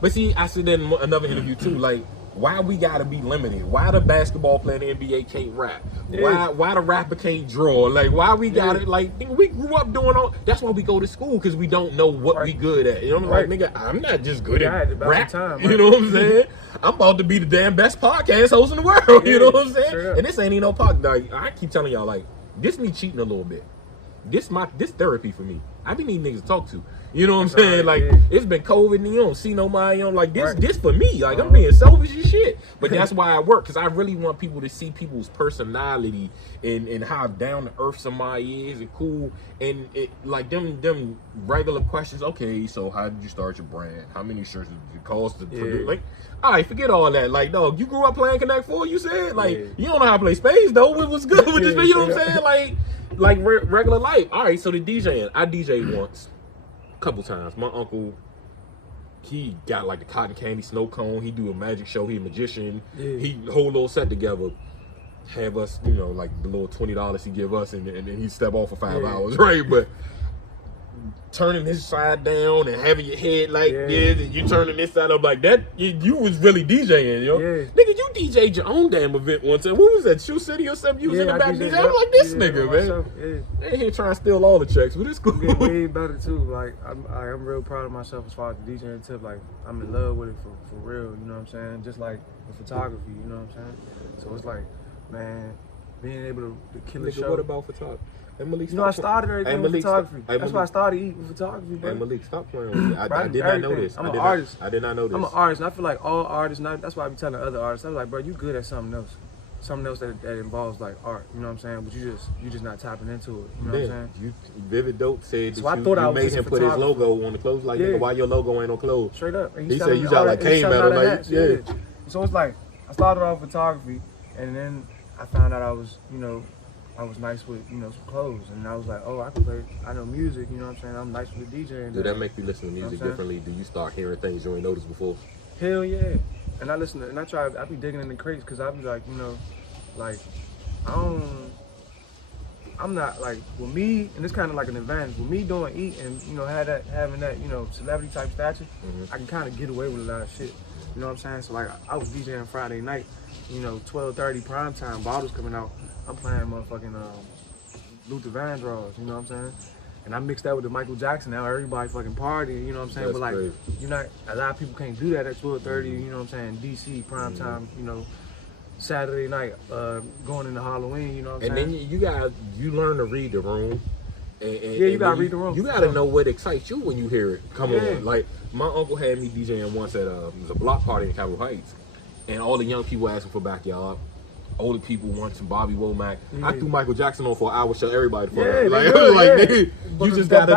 But see, I said that in another interview too. Like, why we gotta be limited? Why the basketball player in the NBA can't rap? Why the rapper can't draw? Like, why we gotta, like, nigga, we grew up doing all. That's why we go to school, because we don't know what we good at. You know what I'm like, nigga, I'm not just good at rap. You know what I'm saying? I'm about to be the damn best podcast host in the world. You know what I'm saying? Sure. And this ain't even no podcast. Like, I keep telling y'all, like, this me cheating a little bit. This therapy for me. I be needing niggas to talk to. You know what I'm saying? Like, it's been COVID and you don't see nobody. You know, like, this for me. Like, I'm being selfish as shit. But that's why I work, because I really want people to see people's personality and how down to earth somebody is and cool. And it, like, them regular questions. Okay, so how did you start your brand? How many shirts did it cost to produce? Like, all right, forget all that. Like, dog, you grew up playing Connect 4, you said? Like, you don't know how to play Spades, though. What was good with this? You know what I'm saying? Like regular life. All right, so the DJing. I DJed once. Couple times. My uncle, he got like the cotton candy snow cone. He do a magic show. He a magician. He whole little set together. Have us, you know, like the little $20 he give us, and then he step off for 5 hours, right? But turning this side down and having your head like this, and you turning this side up like that, you was really DJing, yo. Nigga, you DJ'd your own damn event one time. What was that, Shoe City or something? You was in the back DJing. I'm like, this nigga, man. They ain't here trying to steal all the checks, but it's cool. Get way better too. Like, I'm real proud of myself as far as the DJing tip. Like, I'm in love with it for real, you know what I'm saying? Just like the photography, you know what I'm saying? So it's like, man, being able to kill a show. What about photography? Hey, Malik, you know, I started everything with photography. That's why I started eating with photography, bro. Hey, Malik, stop playing with me. I did not know this. I'm an artist. I did not know this. I'm an artist, and I feel like all artists, that's why I be telling other artists, I'm like, bro, you good at something else. something else that involves like art, you know what I'm saying? But you just not tapping into it, you know what I'm saying? Vivid Dope said that So I thought I you was made him put his logo on the clothes. Like, nigga, why your logo ain't on clothes? Straight up. He said you got like came at him, like, yeah. So it's like, I started off photography, and then I found out I was nice with, you know, some clothes. And I was like, oh, I know music, you know what I'm saying? I'm nice with the DJ. Did that make you listen to music differently? Do you start hearing things you ain't noticed before? Hell yeah. And I listen to, and I be digging in the crates, because I be like, you know, like, I'm not like, with me, and it's kind of like an advantage, with me doing eat and, you know, having that, you know, celebrity type stature, I can kind of get away with a lot of shit. You know what I'm saying? So like, I was DJing Friday night, you know, 12:30 prime time, bottles coming out. I'm playing motherfucking Luther Vandross, you know what I'm saying? And I mixed that with the Michael Jackson. Now everybody fucking party, you know what I'm saying? That's but like, crazy. you know, a lot of people can't do that at 12:30, you know what I'm saying? DC prime time, you know, Saturday night, going into Halloween, you know what I'm saying? And then you learn to read the room. And you gotta read the room. You gotta know what excites you when you hear it come on. Like, my uncle had me DJing once at it was a block party in Capitol Heights, and all the young people asking for backyard. Older people want some Bobby Womack. I threw Michael Jackson on for an hour, show everybody the fuck out. Like, nigga, you just gotta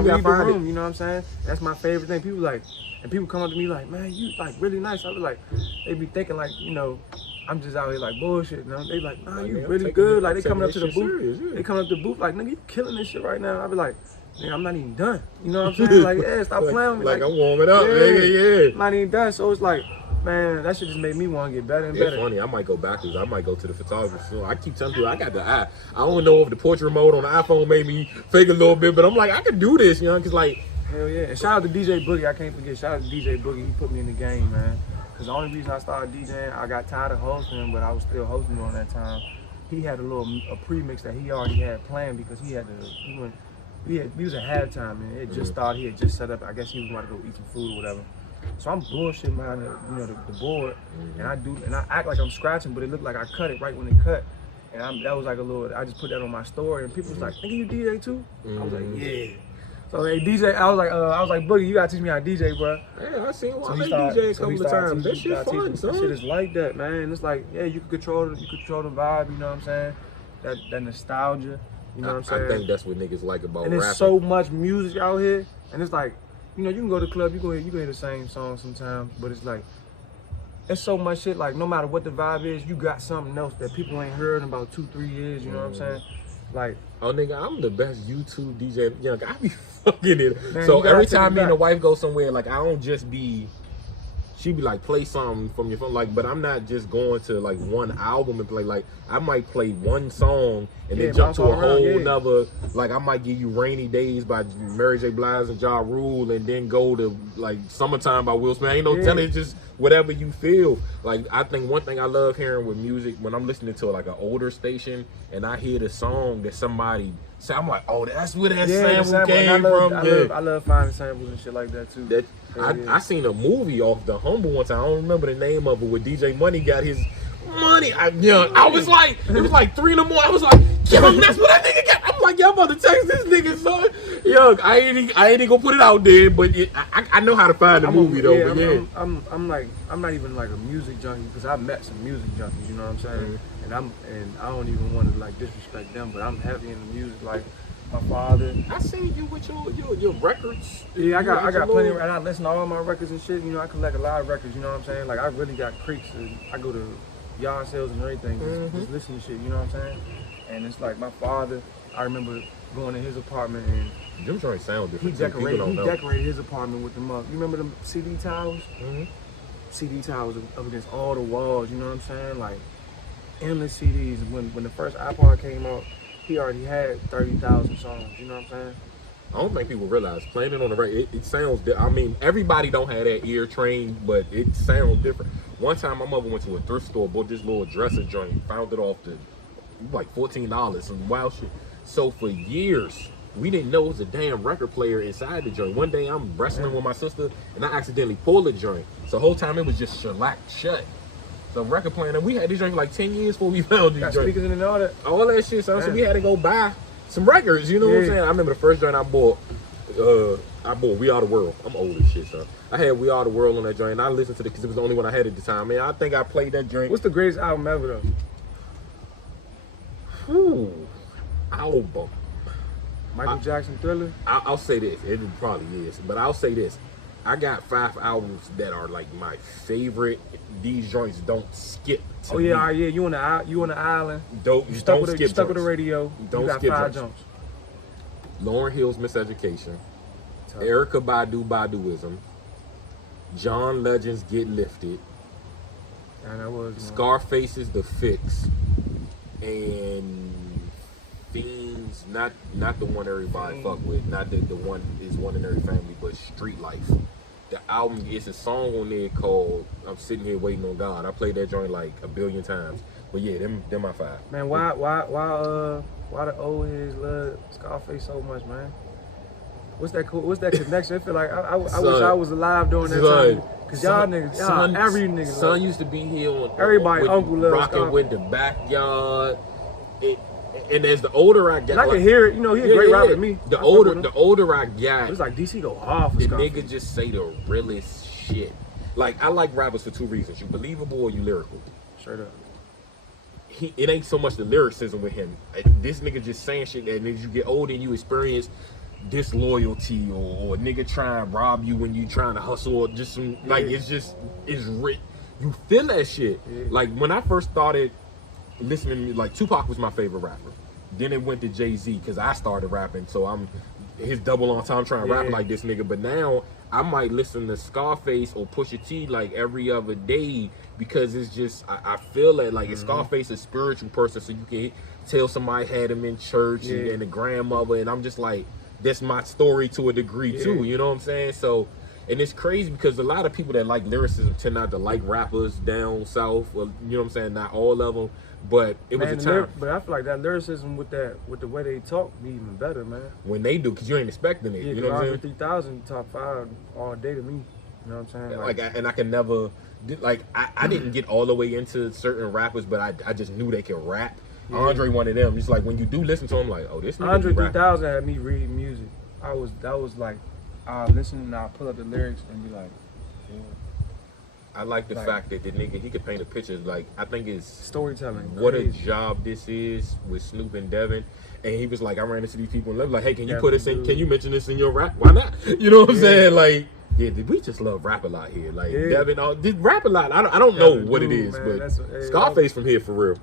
read the room, you know what I'm saying? That's my favorite thing. People like, and people come up to me like, man, you like really nice. I be like, they be thinking like, you know, I'm just out here like bullshit. You know? They like, nah, you really good. Like, they coming up to the booth. They coming up to the booth like, nigga, you killing this shit right now. I be like, nigga, I'm not even done. You know what I'm saying? Like, yeah, stop playing with me. Like, I'm warming up, nigga, I'm not even done. So it's like, man, that shit just made me want to get better and better. It's funny. I might go backwards. I might go to the photographer soon. I keep telling you, I got the eye. I don't know if the portrait mode on the iPhone made me fake a little bit, but I'm like, I can do this, you know? Because, like, hell yeah. And shout out to DJ Boogie. I can't forget. Shout out to DJ Boogie. He put me in the game, man. Because the only reason I started DJing, I got tired of hosting, but I was still hosting during that time. He had a pre-mix that he already had planned, because he was at halftime, and it just started. He had just set up. I guess he was about to go eat some food or whatever. So I'm bullshitting behind the board, and I act like I'm scratching, but it looked like I cut it right when it cut. And that was like I just put that on my story, and people was like, nigga, you DJ too? I was like, yeah. So hey, DJ, I was like, Boogie, you gotta teach me how to DJ, bro. Yeah, I seen one DJ a couple of times. That shit fun, son. That shit is like that, man. It's like, yeah, you can control the vibe, you know what I'm saying? That nostalgia, you know what I'm saying? I think that's what niggas like about rapping. And there's so much music out here, and it's like, you know, you can go to the club, you can hear the same song sometimes, but it's like, there's so much shit, like, no matter what the vibe is, you got something else that people ain't heard in about 2-3 years, you know what I'm saying? Like, oh, nigga, I'm the best YouTube DJ. You know, I be fucking it. Man, so every time me and the wife go somewhere, like, I don't just be, she be like, play something from your phone, like, but I'm not just going to like one album and play. Like, I might play one song and then jump to a whole nother. Like, I might give you Rainy Days by Mary J. Blige and Ja Rule, and then go to like Summertime by Will Smith. Ain't no telling, it's just whatever you feel. Like, I think one thing I love hearing with music, when I'm listening to like an older station and I hear the song that somebody say, I'm like, oh, that's where that sample came from. I love finding samples and shit like that too. I seen a movie off The Humble once. I don't remember the name of it, where DJ Money got his money. I was like, it was like 3 in the morning. I was like, yo, that's what that nigga got. I'm like, y'all about to text this nigga, son. Yo, I ain't gonna put it out there, but I know how to find the movie though. I'm not even like a music junkie, because I've met some music junkies, you know what I'm saying? And I don't even want to like disrespect them, but I'm heavy in the music, like my father. I seen you with your records. Yeah, I got plenty, and I listen to all my records and shit. You know, I collect a lot of records. You know what I'm saying? Like, I really got crates. I go to yard sales and everything, just listen to shit. You know what I'm saying? And it's like my father. I remember going to his apartment, and them joints sound different. He decorated his apartment with them up. You remember them CD towers? CD towers up against all the walls. You know what I'm saying? Like, endless CDs. When the first iPod came out, he already had 30,000 songs, you know what I'm saying? I don't think people realize playing it on the radio, it sounds I mean, everybody don't have that ear trained, but it sounds different. One time my mother went to a thrift store, bought this little dresser joint, found it off the like $14, some wild shit. So for years, we didn't know it was a damn record player inside the joint. One day I'm wrestling with my sister and I accidentally pulled the joint. So the whole time it was just shellacked shut. The record player, and we had this joint for like 10 years before we found these joints. Speakers and all that shit, so we had to go buy some records, you know what I'm saying? I remember the first joint I bought We Are the World. I'm old as shit, son. I had We Are the World on that joint, and I listened to it because it was the only one I had at the time. Man, I think I played that joint. What's the greatest album ever, though? Whew. Album. Michael Jackson Thriller. I'll say this. It probably is, but I'll say this. I got 5 albums that are like my favorite. These joints don't skip. Oh yeah, yeah. You on the island. Don't Stuck skip. with the radio. Don't you got skip 5 joints. jumps. Lauryn Hill's Miseducation. Erykah Baduism. John Legend's Get Lifted. And that was Scarface's The Fix. And Fiends, not the one everybody fuck with, not the one is One in Every Family, but Street Life. The album, it's a song on there called I'm Sitting Here Waiting on God. I played that joint like a billion times. But yeah, them my 5. Man, why the old heads love Scarface so much, man? What's that connection? I feel like I wish I was alive during that time. Cause y'all niggas, every nigga. Son used to be here on everybody uncle loves rocking with the Backyard. And as the older I got, and I can hear it. You know, he's a great rapper to me. The older I got, it's like DC go hard for the Scarface. nigga just say the realest shit. Like I like rappers for 2 reasons: you believable or you lyrical. Straight up. It ain't so much the lyricism with him. This nigga just saying shit that as you get older and you experience disloyalty or a nigga try and rob you when you trying to hustle or just some like it's writ. You feel that shit. Yeah. Like when I first started listening, like Tupac was my favorite rapper. Then it went to Jay-Z because I started rapping, so I'm his double on time trying to rap like this nigga. But now I might listen to Scarface or Pusha T like every other day because it's just I feel that like Scarface is a spiritual person, so you can tell somebody had him in church and the grandmother, and I'm just like that's my story to a degree too. You know what I'm saying? So. And it's crazy because a lot of people that like lyricism tend not to like rappers down south. Well, you know what I'm saying? Not all of them, but it was a time. But I feel like that lyricism with the way they talk be even better, man. When they do, because you ain't expecting it. Yeah, you know what I'm saying? 3000 top 5 all day to me. You know what I'm saying? And I can never, I didn't get all the way into certain rappers, but I just knew they could rap. Yeah. Andre, one of them. Just like when you do listen to him, like, oh, this nigga Andre 3000 had me reading music. That was like. I'll listen and I'll pull up the lyrics and be like, yeah. I like the fact that the nigga, he could paint a picture. Like, I think it's storytelling. What a job this is with Snoop and Devin. And he was like, I ran into these people and they were like, hey, can you put this in? Can you mention this in your rap? Why not? You know what I'm saying? Like, yeah, we just love Rap A Lot here. Like, Devin, did Rap A Lot. I don't know what it is, man, but Scarface from here for real.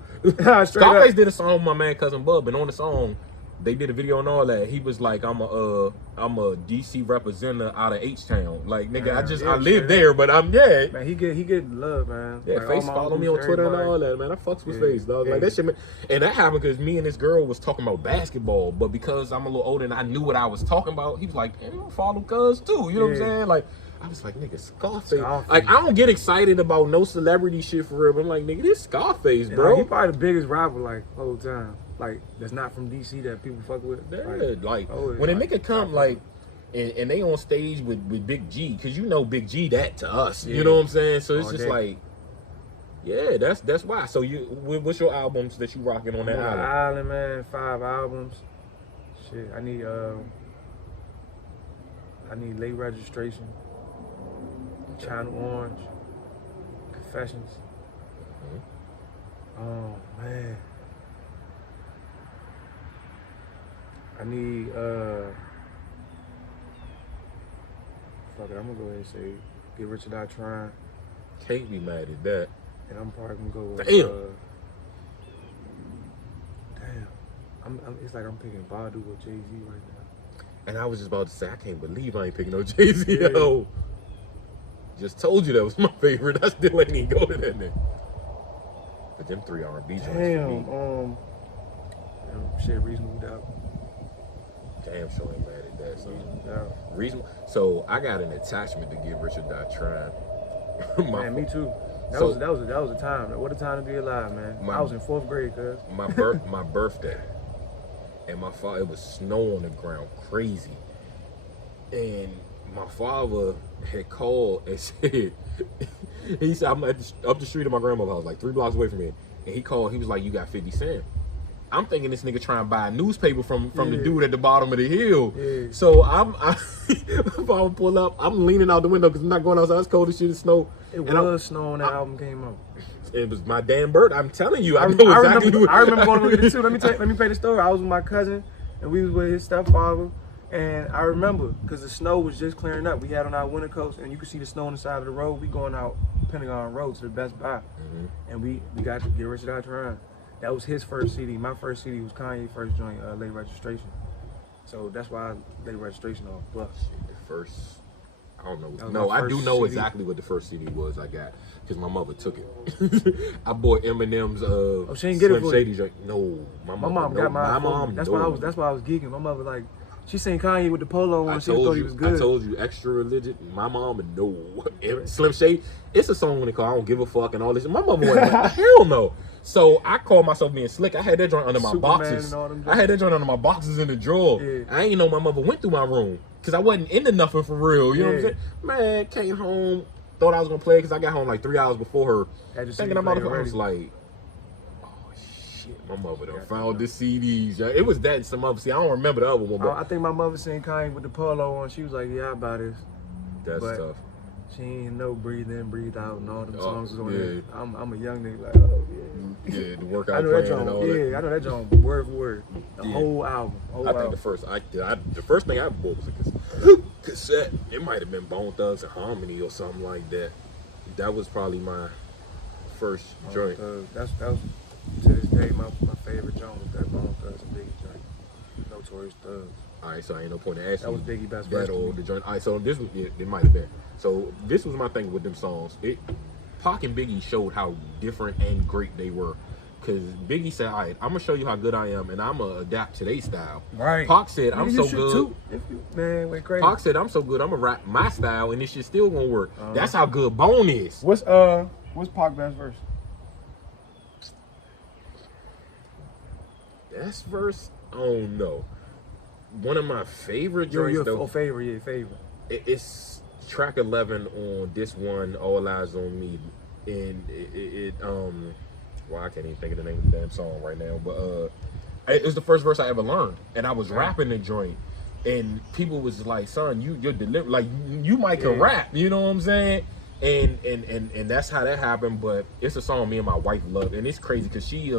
Scarface did a song with my man Cousin Bub, and on the song, they did a video and all that. He was like, I'm a DC representative out of H-Town. Like, nigga, I live there, but I'm Man, he get love, man. Yeah, like, Face follow me on Twitter and all that, man. I fucks with Face, dog. Like that shit, man. And that happened because me and this girl was talking about basketball, but because I'm a little older and I knew what I was talking about, he was like, "Damn, you follow Cuz too." You know what I'm saying? Like, I was like, nigga, Scarface. Like, I don't get excited about no celebrity shit for real, but I'm like, nigga, this Scarface, bro. He probably the biggest rapper, like, whole time. Like, that's not from DC that people fuck with. Yeah, like when a nigga come, like, and they on stage with Big G, because you know Big G that to us. You know what I'm saying? So it's just like, yeah, that's why. So what's your albums that you rocking on that island? Island, man, 5 albums. Shit, I need Late Registration, Channel Orange, Confessions. Oh man. I need fuck it, I'm gonna go ahead and say Get Rich or Die Trying. Can't be mad at that. And I'm probably gonna go with it's like I'm picking Badu or Jay-Z right now. And I was just about to say, I can't believe I ain't picking no Jay-Z, yo. Just told you that was my favorite. I still ain't even go to that nigga. But them 3 R&B joints for me. Shit, Reasonable Doubt. Damn sure ain't mad at that. So I got an attachment to Get Rich or Die Trying. Man, me too. That was a time. What a time to be alive, man. I was in 4th grade, cuz. My birthday. And my father, it was snow on the ground, crazy. And my father had called and said, he said, I'm up the street of my grandmother's house, like 3 blocks away from me. And he called, he was like, you got 50 cents. I'm thinking this nigga trying to buy a newspaper from the dude at the bottom of the hill. Yeah. So if I would pull up, I'm leaning out the window because I'm not going outside. It's cold as shit, it's snow. It was snow when that album came out. it was my damn bird. I'm telling you, I know remember, exactly. I remember going with it too. Let me tell the story. I was with my cousin, and we was with his stepfather. And I remember, because the snow was just clearing up. We had on our winter coats, and you could see the snow on the side of the road. We going out Pentagon Road to the Best Buy. And we got to Get Rich or Die Trying. That was his first CD. My first CD was Kanye's first joint, Late Registration. So that's why Late Registration on Plus. The first, I don't know. No, I do know CD. exactly what the first CD was I got, because my mother took it. I bought Eminem's she didn't get it Slim for you? Shady joint. No, My mom got mine. My mom. That's why I was geeking. My mother like, she seen Kanye with the polo on. She thought he was good. I told you, extra religion. My mom, no. Slim Shady, it's a song when they call I Don't Give a Fuck and all this. My mama was like, hell no. So I called myself being slick. I had that joint under my boxes. I had that joint under my boxes in the drawer. Yeah. I ain't know my mother went through my room because I wasn't into nothing for real. You know what I'm saying? Man, came home, thought I was gonna play because I got home like 3 hours before her. Thinking about it, I was like, my mother done found the CDs. Yeah. It was that and some other. See, I don't remember the other one. But I think my mother seen Kanye with the polo on. She was like, "Yeah, I buy this." That's tough. She ain't no breathe in, breathe out, and all them songs was on there. I'm a young nigga, like, yeah, the workout plan and all that. Yeah, I know that joint word for word. The whole album. I think the first thing I bought was a cassette. It might have been Bone Thugs and Harmony or something like that. That was probably my first joint. That was to this day my favorite joint was that Bone Thugs and Biggie joint. Notorious Thugs. All right, so I ain't no point in asking. That was Biggie's best that verse. or the joint. All right, so this was it might have been. So this was my thing with them songs. Pac and Biggie showed how different and great they were. Cause Biggie said, "All right, I'm gonna show you how good I am, and I'm gonna adapt to their style." Right. Pac said, "I'm so good." Too. Man, went crazy. Pac said, "I'm so good, I'm gonna rap my style, and this shit still gonna work." That's how good Bone is. What's Pac's best verse? Best verse? Oh no. One of my favorite joints though. Favorite. It's track 11 on this one, All Eyes on Me, and well, I can't even think of the name of the damn song right now, but it was the first verse I ever learned, and I was rapping the joint, and people was like, "Son, you're deliver like you might can rap," you know what I'm saying? And that's how that happened. But it's a song me and my wife love, and it's crazy because she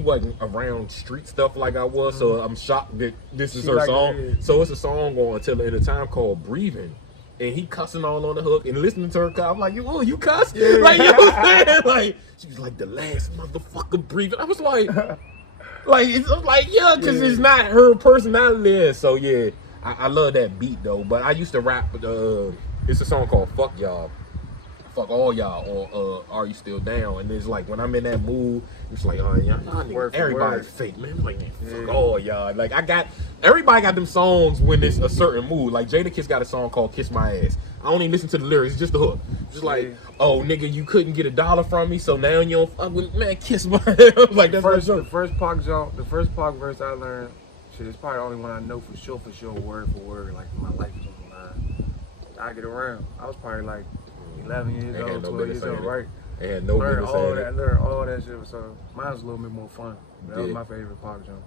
wasn't around street stuff like I was, so I'm shocked that this is her song. So it's a song on Until the End of Time called Breathing. And he cussing all on the hook and listening to her. I'm like, you cuss? Yeah. Like, you know what I'm saying? Like, she was like, the last motherfucker breathing. I was like, because it's not her personality. So yeah, I love that beat though. But I used to rap. It's a song called "Fuck Y'all." Fuck all y'all, or Are You Still Down? And it's like when I'm in that mood, it's like, oh, y'all everybody's fake, man. Like, fuck all y'all. Like, everybody got them songs when it's a certain mood. Like, Jadakiss got a song called Kiss My Ass. I don't even listen to the lyrics, it's just the hook. Just like, oh, nigga, you couldn't get $1 from me, so now you don't fuck with me. Man, kiss my ass. Like, that's the first Pac verse I learned, shit, it's probably the only one I know for sure, word for word, like, my life is on the line. I get around. I was probably like 11 years old, 12 years old, right? They had no business saying it. Learn all that shit. So mine was a little bit more fun. That was my favorite Pac jump.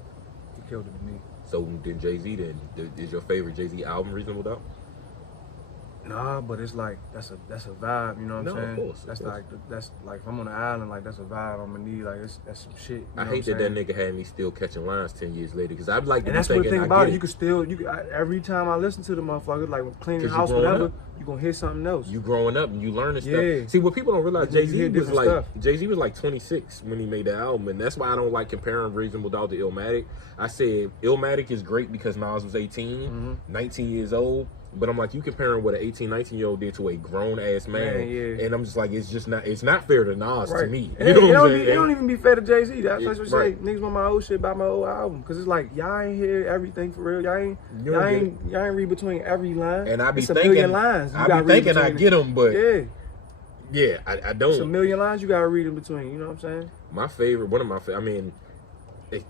He killed it to me. So then Jay-Z, is your favorite Jay-Z album Reasonable Doubt? Nah, but it's like that's a vibe, you know what I'm saying? Of course. That's like if I'm on the island, like that's a vibe I'm gonna need. Like that's some shit. I hate that nigga had me still catching lines 10 years later because I'd like to and that's what the thing about it. You can still every time I listen to the motherfucker, like cleaning the house, whatever, you gonna hear something else. You growing up and you learning stuff. See, what people don't realize, Jay-Z was like 26 when he made the album, and that's why I don't like comparing Reasonable Doubt to Illmatic. I said Illmatic is great because Nas was 18, 19 years old. But I'm like, you comparing what an 18, 19-year-old did to a grown-ass man. And I'm just like, it's not fair to Nas to me. You know what I'm saying? It don't even be fair to Jay-Z. That's what you say. Niggas want my old shit about my old album. Because it's like, y'all ain't hear everything for real. Y'all ain't read between every line. And I be thinking, a million lines. I be thinking I get them, but yeah, I don't. It's a million lines you got to read in between. You know what I'm saying? My favorite, I mean,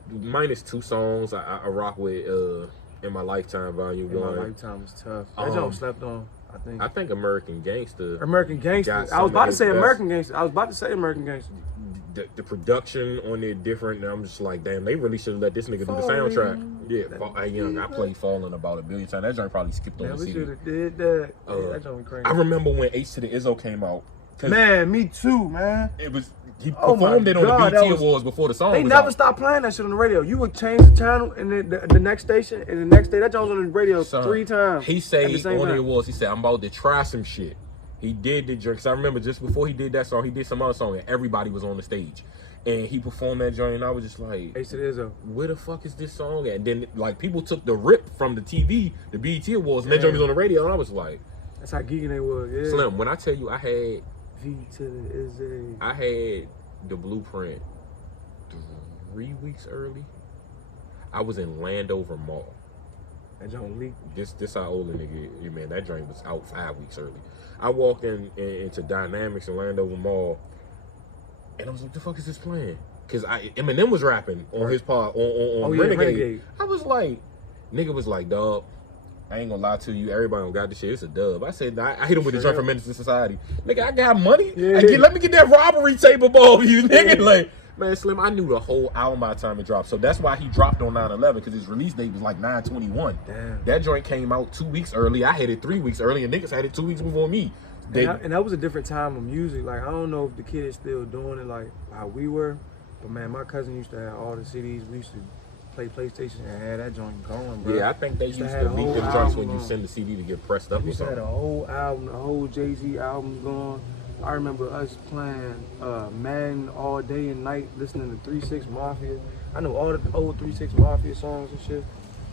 minus 2 songs I rock with In My Lifetime, Volume 1. My Lifetime was tough. That joint slept on, I think. I think American Gangster. I was about to say American Gangster. The production on it different, and I'm just like, damn, they really should have let this nigga do the soundtrack. I played Falling about 1 billion times. That joint probably skipped on the CD. Did that. That joint was crazy. I remember when H to the Izzo came out, Man, me too, man. It was he Oh performed my it on God, the BT that was- Awards before the song They was never out. stopped playing that shit on the radio. You would change the channel and then the next station and the next day. That joint was on the radio Son, 3 times. He at said the same on the time. awards, he said, I'm about to try some shit. He did the joint. Cause I remember just before he did that song, he did some other song and everybody was on the stage. And he performed that joint and I was just like, Ace of Izzo. where the fuck is this song at? Then like people took the rip from the TV, the BET Awards, and that Yeah. joint was on the radio and I was like, That's how geeking they was. Yeah. Slim, when I tell you I had V to the Izzy. I had the blueprint 3 weeks early. I was in Landover Mall. That joint leaked. This how old a nigga is, man. That joint was out 5 weeks early. I walked into Dynamics in Landover Mall, and I was like, "The fuck is this playing?" Because Eminem was rapping on his part on Renegade. I was like, nigga was like, "Dub, I ain't gonna lie to you. Everybody don't got this shit. It's a dub." I said, I hit him with the joint from Menace to Society. Nigga, I got money. Yeah. Let me get that robbery tape of all you nigga. Like, man, Slim, I knew the whole album by the time it dropped. So that's why he dropped on 9/11 because his release date was like 9/21. Damn. That joint came out 2 weeks early. I had it 3 weeks early, and niggas had it 2 weeks before me. And that was a different time of music. Like, I don't know if the kids still doing it like how we were, but man, my cousin used to have all the CDs. We used to play PlayStation and have that joint going, bro. Yeah, I think they used to have a leak whole them joints when album you on. send the CD to get pressed up We or used to have something. the whole album, the whole Jay-Z album going. I remember us playing Madden all day and night, listening to 3-6 Mafia. I know all the old 3-6 Mafia songs and shit.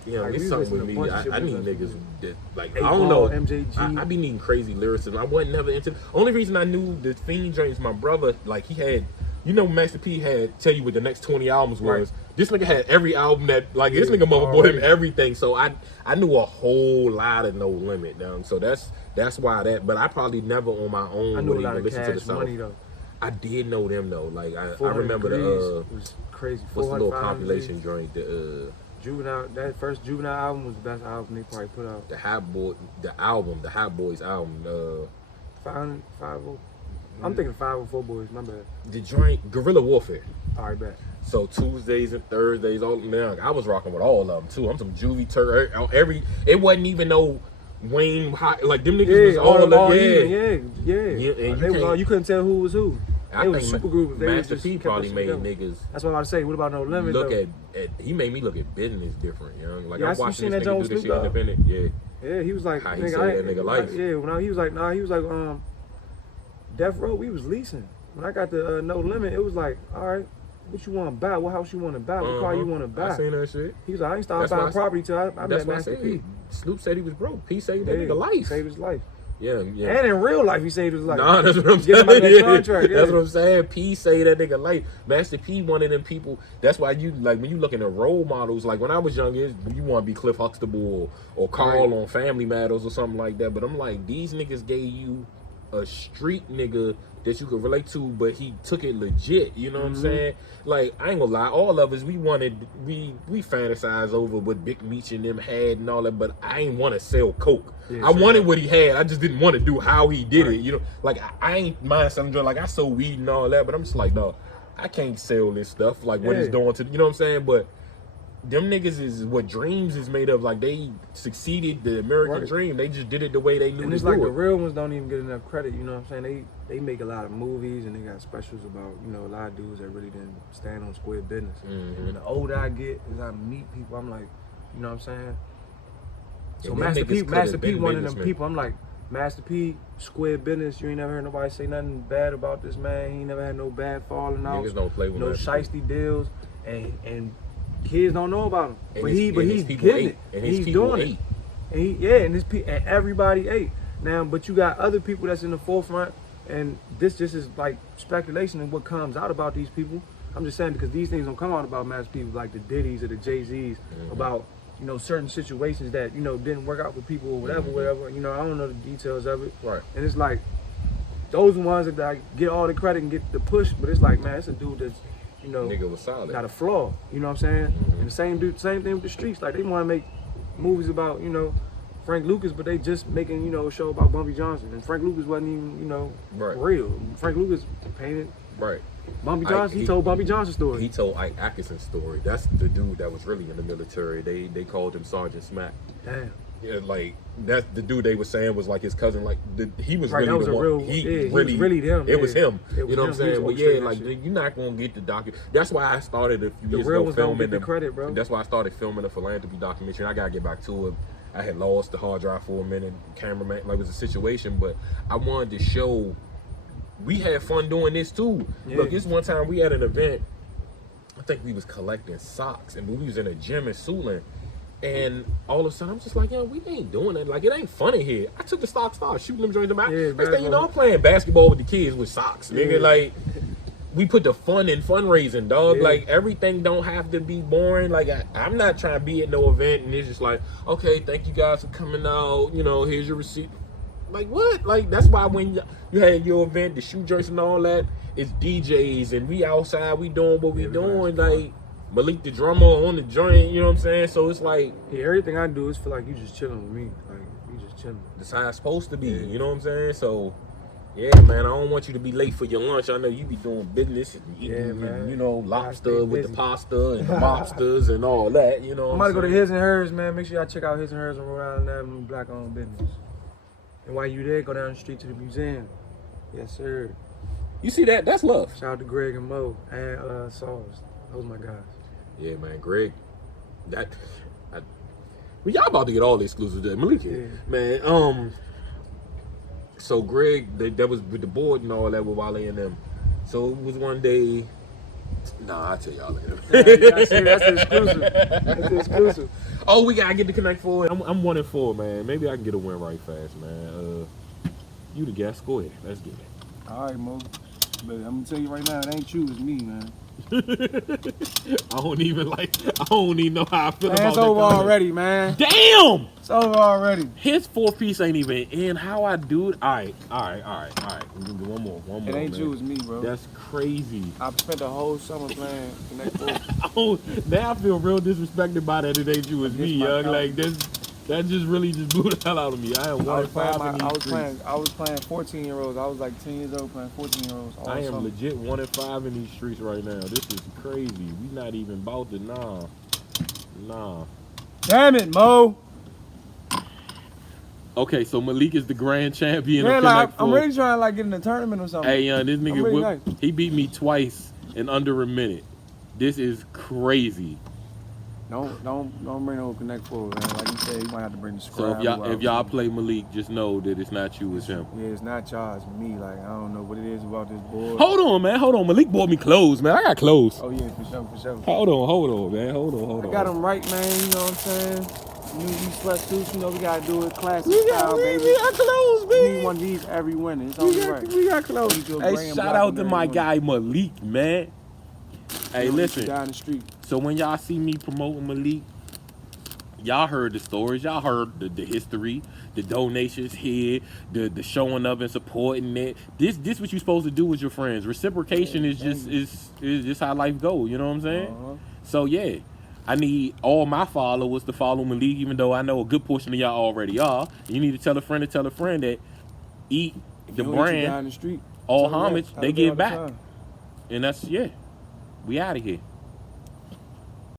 Yeah, Like, it's we something listen with to a me. bunch of shit I we need listen niggas to. that, like, Eight I don't Ball, know. MJG. I be needing crazy lyricism. I wasn't never into. Only reason I knew the Fiend joints, my brother, like, he had, you know, Master P had tell you what the next 20 albums was. Right. This nigga had every album that, like, this nigga mother bought him everything. So I knew a whole lot of No Limit, down. So that's why that. But I probably never on my own I would knew a lot even of listen to the Cash song. Money though. I did know them though. Like I 400 remember Degrees was crazy. what's the little 400 compilation joint? The Juvenile, that first Juvenile album was the best album they probably put out. the Hot Boys album. 550. I'm thinking 504 Boys. My bad. The joint Guerrilla Warfare. All right, bet. So Tuesdays and Thursdays, all man, I was rocking with all of them too. I'm some Juvie Turk. It wasn't even no Wayne like them niggas was all even. Yeah. and They was all, you couldn't tell who was who. I They was think super groups. They Master just P kept probably us made together. niggas That's what I was saying. What about No Limit look though? at he made me look at business different, you know? Like Yeah, I'm you watching seen this that nigga Joe do this shit Snoop Dogg? independent. Yeah. Yeah, he was like, How he nigga, saved that nigga life. Yeah, when he was like, Death Row, we was leasing. When I got the No Limit, it was like, all right, what you want to buy? What house you want to buy? What car you want to buy? I seen that shit. He was like, I ain't started That's why buying I- property till I That's met what I Master said. P. Snoop said he was broke. P saved that Yeah, nigga life. Saved his life. Yeah. And in real life, he saved his life. Nah, that's what I'm Get saying. him out of that Yeah. contract, yeah. That's what I'm saying. P say that nigga life. Master P one of them people. That's why you like when you looking at role models. Like when I was young, you want to be Cliff Huxtable or Carl Right. on Family Matters or something like that. But I'm like, these niggas gave you a street nigga that you could relate to, but he took it legit. You know what I'm saying? Like I ain't gonna lie, all of us we fantasize over what Big Meech and them had and all that, but I ain't want to sell coke. Yeah, I sure. wanted what he had. I just didn't want to do how he did Right. it. You know, like I ain't mind selling drugs. Like I sold weed and all that, but I'm just like, no, I can't sell this stuff. Like what it's Yeah. doing to, you know what I'm saying? But them niggas is what dreams is made of. Like they succeeded the American Right. dream. They just did it the way they knew And to it's do like it. the real ones don't even get enough credit, you know what I'm saying? They make a lot of movies and they got specials about, you know, a lot of dudes that really didn't stand on square business. Mhm. And the older I get, as I meet people, I'm like, you know what I'm saying? So And them Master niggas P, coulda Master P, been one of them businessmen. people, I'm like, Master P, square business, you ain't never heard nobody say nothing bad about this man. He ain't never had no bad falling out, Niggas don't play with no Master P. shiesty deals, and kids don't know about him. And But his he's people getting ate. it. And his He's people doing ate. it. And everybody ate. Now, but you got other people that's in the forefront, and this just is like speculation and what comes out about these people. I'm just saying because these things don't come out about Master people like the Diddy's or the Jay-Z's about, you know, certain situations that, you know, didn't work out for people or whatever. You know, I don't know the details of it. Right. And it's like those are ones that like, get all the credit and get the push, but it's like, man, it's a dude that's, you know, Nigga was solid. got a flaw. You know what I'm saying? And the same thing with the streets. Like they want to make movies about, you know, Frank Lucas, but they just making, you know, a show about Bumpy Johnson. And Frank Lucas wasn't even, you know, Right. real. Frank Lucas painted Right. Bumpy Johnson. He told Bumpy Johnson's story. He told Ike Atkinson's story. That's the dude that was really in the military. They called him Sergeant Smack. Damn. Yeah, like that's the dude they were saying was like his cousin. Like he was Right, really that the was one. a real. He was really them. It was him. It was you know him. what I'm saying? But He yeah, was like orchestrating that you're not gonna get the documentary. That's why I started a few the years real ago ones don't filming get the them. credit, bro. That's why I started filming a philanthropy documentary. And I gotta get back to it. I had lost the hard drive for a minute. Cameraman, like it was a situation, but I wanted to show we had fun doing this too. Yeah. Look, this one time we had an event. I think we was collecting socks, and we was in a gym in Suland. And all of a sudden, I'm just like, yo, we ain't doing it. Like, it ain't funny here. I took the socks, started shooting them joints in the mouth. Yeah, Next thing you know, I'm playing basketball with the kids with socks, nigga. Yeah. Like, we put the fun in fundraising, dog. Yeah. Like, everything don't have to be boring. Like, I'm not trying to be at no event, and it's just like, okay, thank you guys for coming out. You know, here's your receipt. Like, what? Like, that's why when you had your event, the shoe joints and all that, it's DJs, and we outside, we doing what we doing. Like, Malik the drummer on the joint, you know what I'm saying? So it's like, yeah, everything I do is feel like you just chilling with me. Like you just chilling. that's how it's supposed to be, Yeah. you know what I'm saying? So, yeah, man, I don't want you to be late for your lunch. I know you be doing business and eating, Yeah, man. you know, lobster stay with the busy. pasta and the mobsters and all that, you know I'm what about to go to saying? His and Hers, man. Make sure y'all check out His and Hers on Rhode Island Avenue, black-owned business. And while you there, go down the street to the museum. Yes, sir. You see that? That's love. Shout out to Greg and Mo and Sauce. Those my guys. Yeah, man, Greg. Well, y'all about to get all the exclusives there. Malik, Yeah. man. So Greg, that was with the board and all that with Wale and them. So it was one day. Nah, I'll tell y'all later. Yeah, that's the exclusive. That's the exclusive. Oh, we gotta get the Connect 4. I'm 1-4, man. Maybe I can get a win right fast, man. You the guest. Go ahead. Let's get it. All right, Mo. But I'm gonna tell you right now, it ain't you, it's me, man. I don't even know how I feel Man, about it's that over comment. already, man. Damn! It's over already. His fourth piece ain't even in. How I do it? All right. We can do one more. It ain't man. you, it's me, bro. That's crazy. I've spent the whole summer playing Connect 4. Now I feel real disrespected by that. It ain't you, it's me, my young. cousin. Like this, that just really just blew the hell out of me. I am 1-5 in these streets. I was playing 14-year-olds. I was like 10 years old playing 14-year-olds. I am legit 1-5 in these streets right now. This is crazy. We not even about to nah. Damn it, Mo. Okay, so Malik is the grand champion Man, of like, Connect 4. I'm really trying to like get in the tournament or something. Hey, this nigga, I'm really he beat me twice in under a minute. This is crazy. Don't bring no Connect 4, man. Like you said, you might have to bring the So squad. if y'all play Malik, just know that it's not you, it's him. Yeah, it's not y'all, it's me. Like, I don't know what it is about this board. Hold on, man. Malik bought me clothes, man. I got clothes. Oh, yeah, for sure. Hold on, man. Hold on. I got them right, man. You know what I'm saying? New sweatsuits, you know, we gotta do it classic We style, baby. got clothes, We baby. need one of these every winter. It's only right. We got clothes. We do a Hey, gray and shout black out one to every my winter. guy Malik, man. Hey, You know, listen. down the street. So when y'all see me promoting Malik, y'all heard the stories, y'all heard the history, the donations here, the showing up and supporting it. This what you supposed to do with your friends. Reciprocation is just how life go. You know what I'm saying? Uh-huh. So yeah, I need all my followers to follow Malik, even though I know a good portion of y'all already are. You need to tell a friend that eat If the you don't eat brand, down the street, all tell them homage, that. they Tell them give all back. the time. And that's we out of here.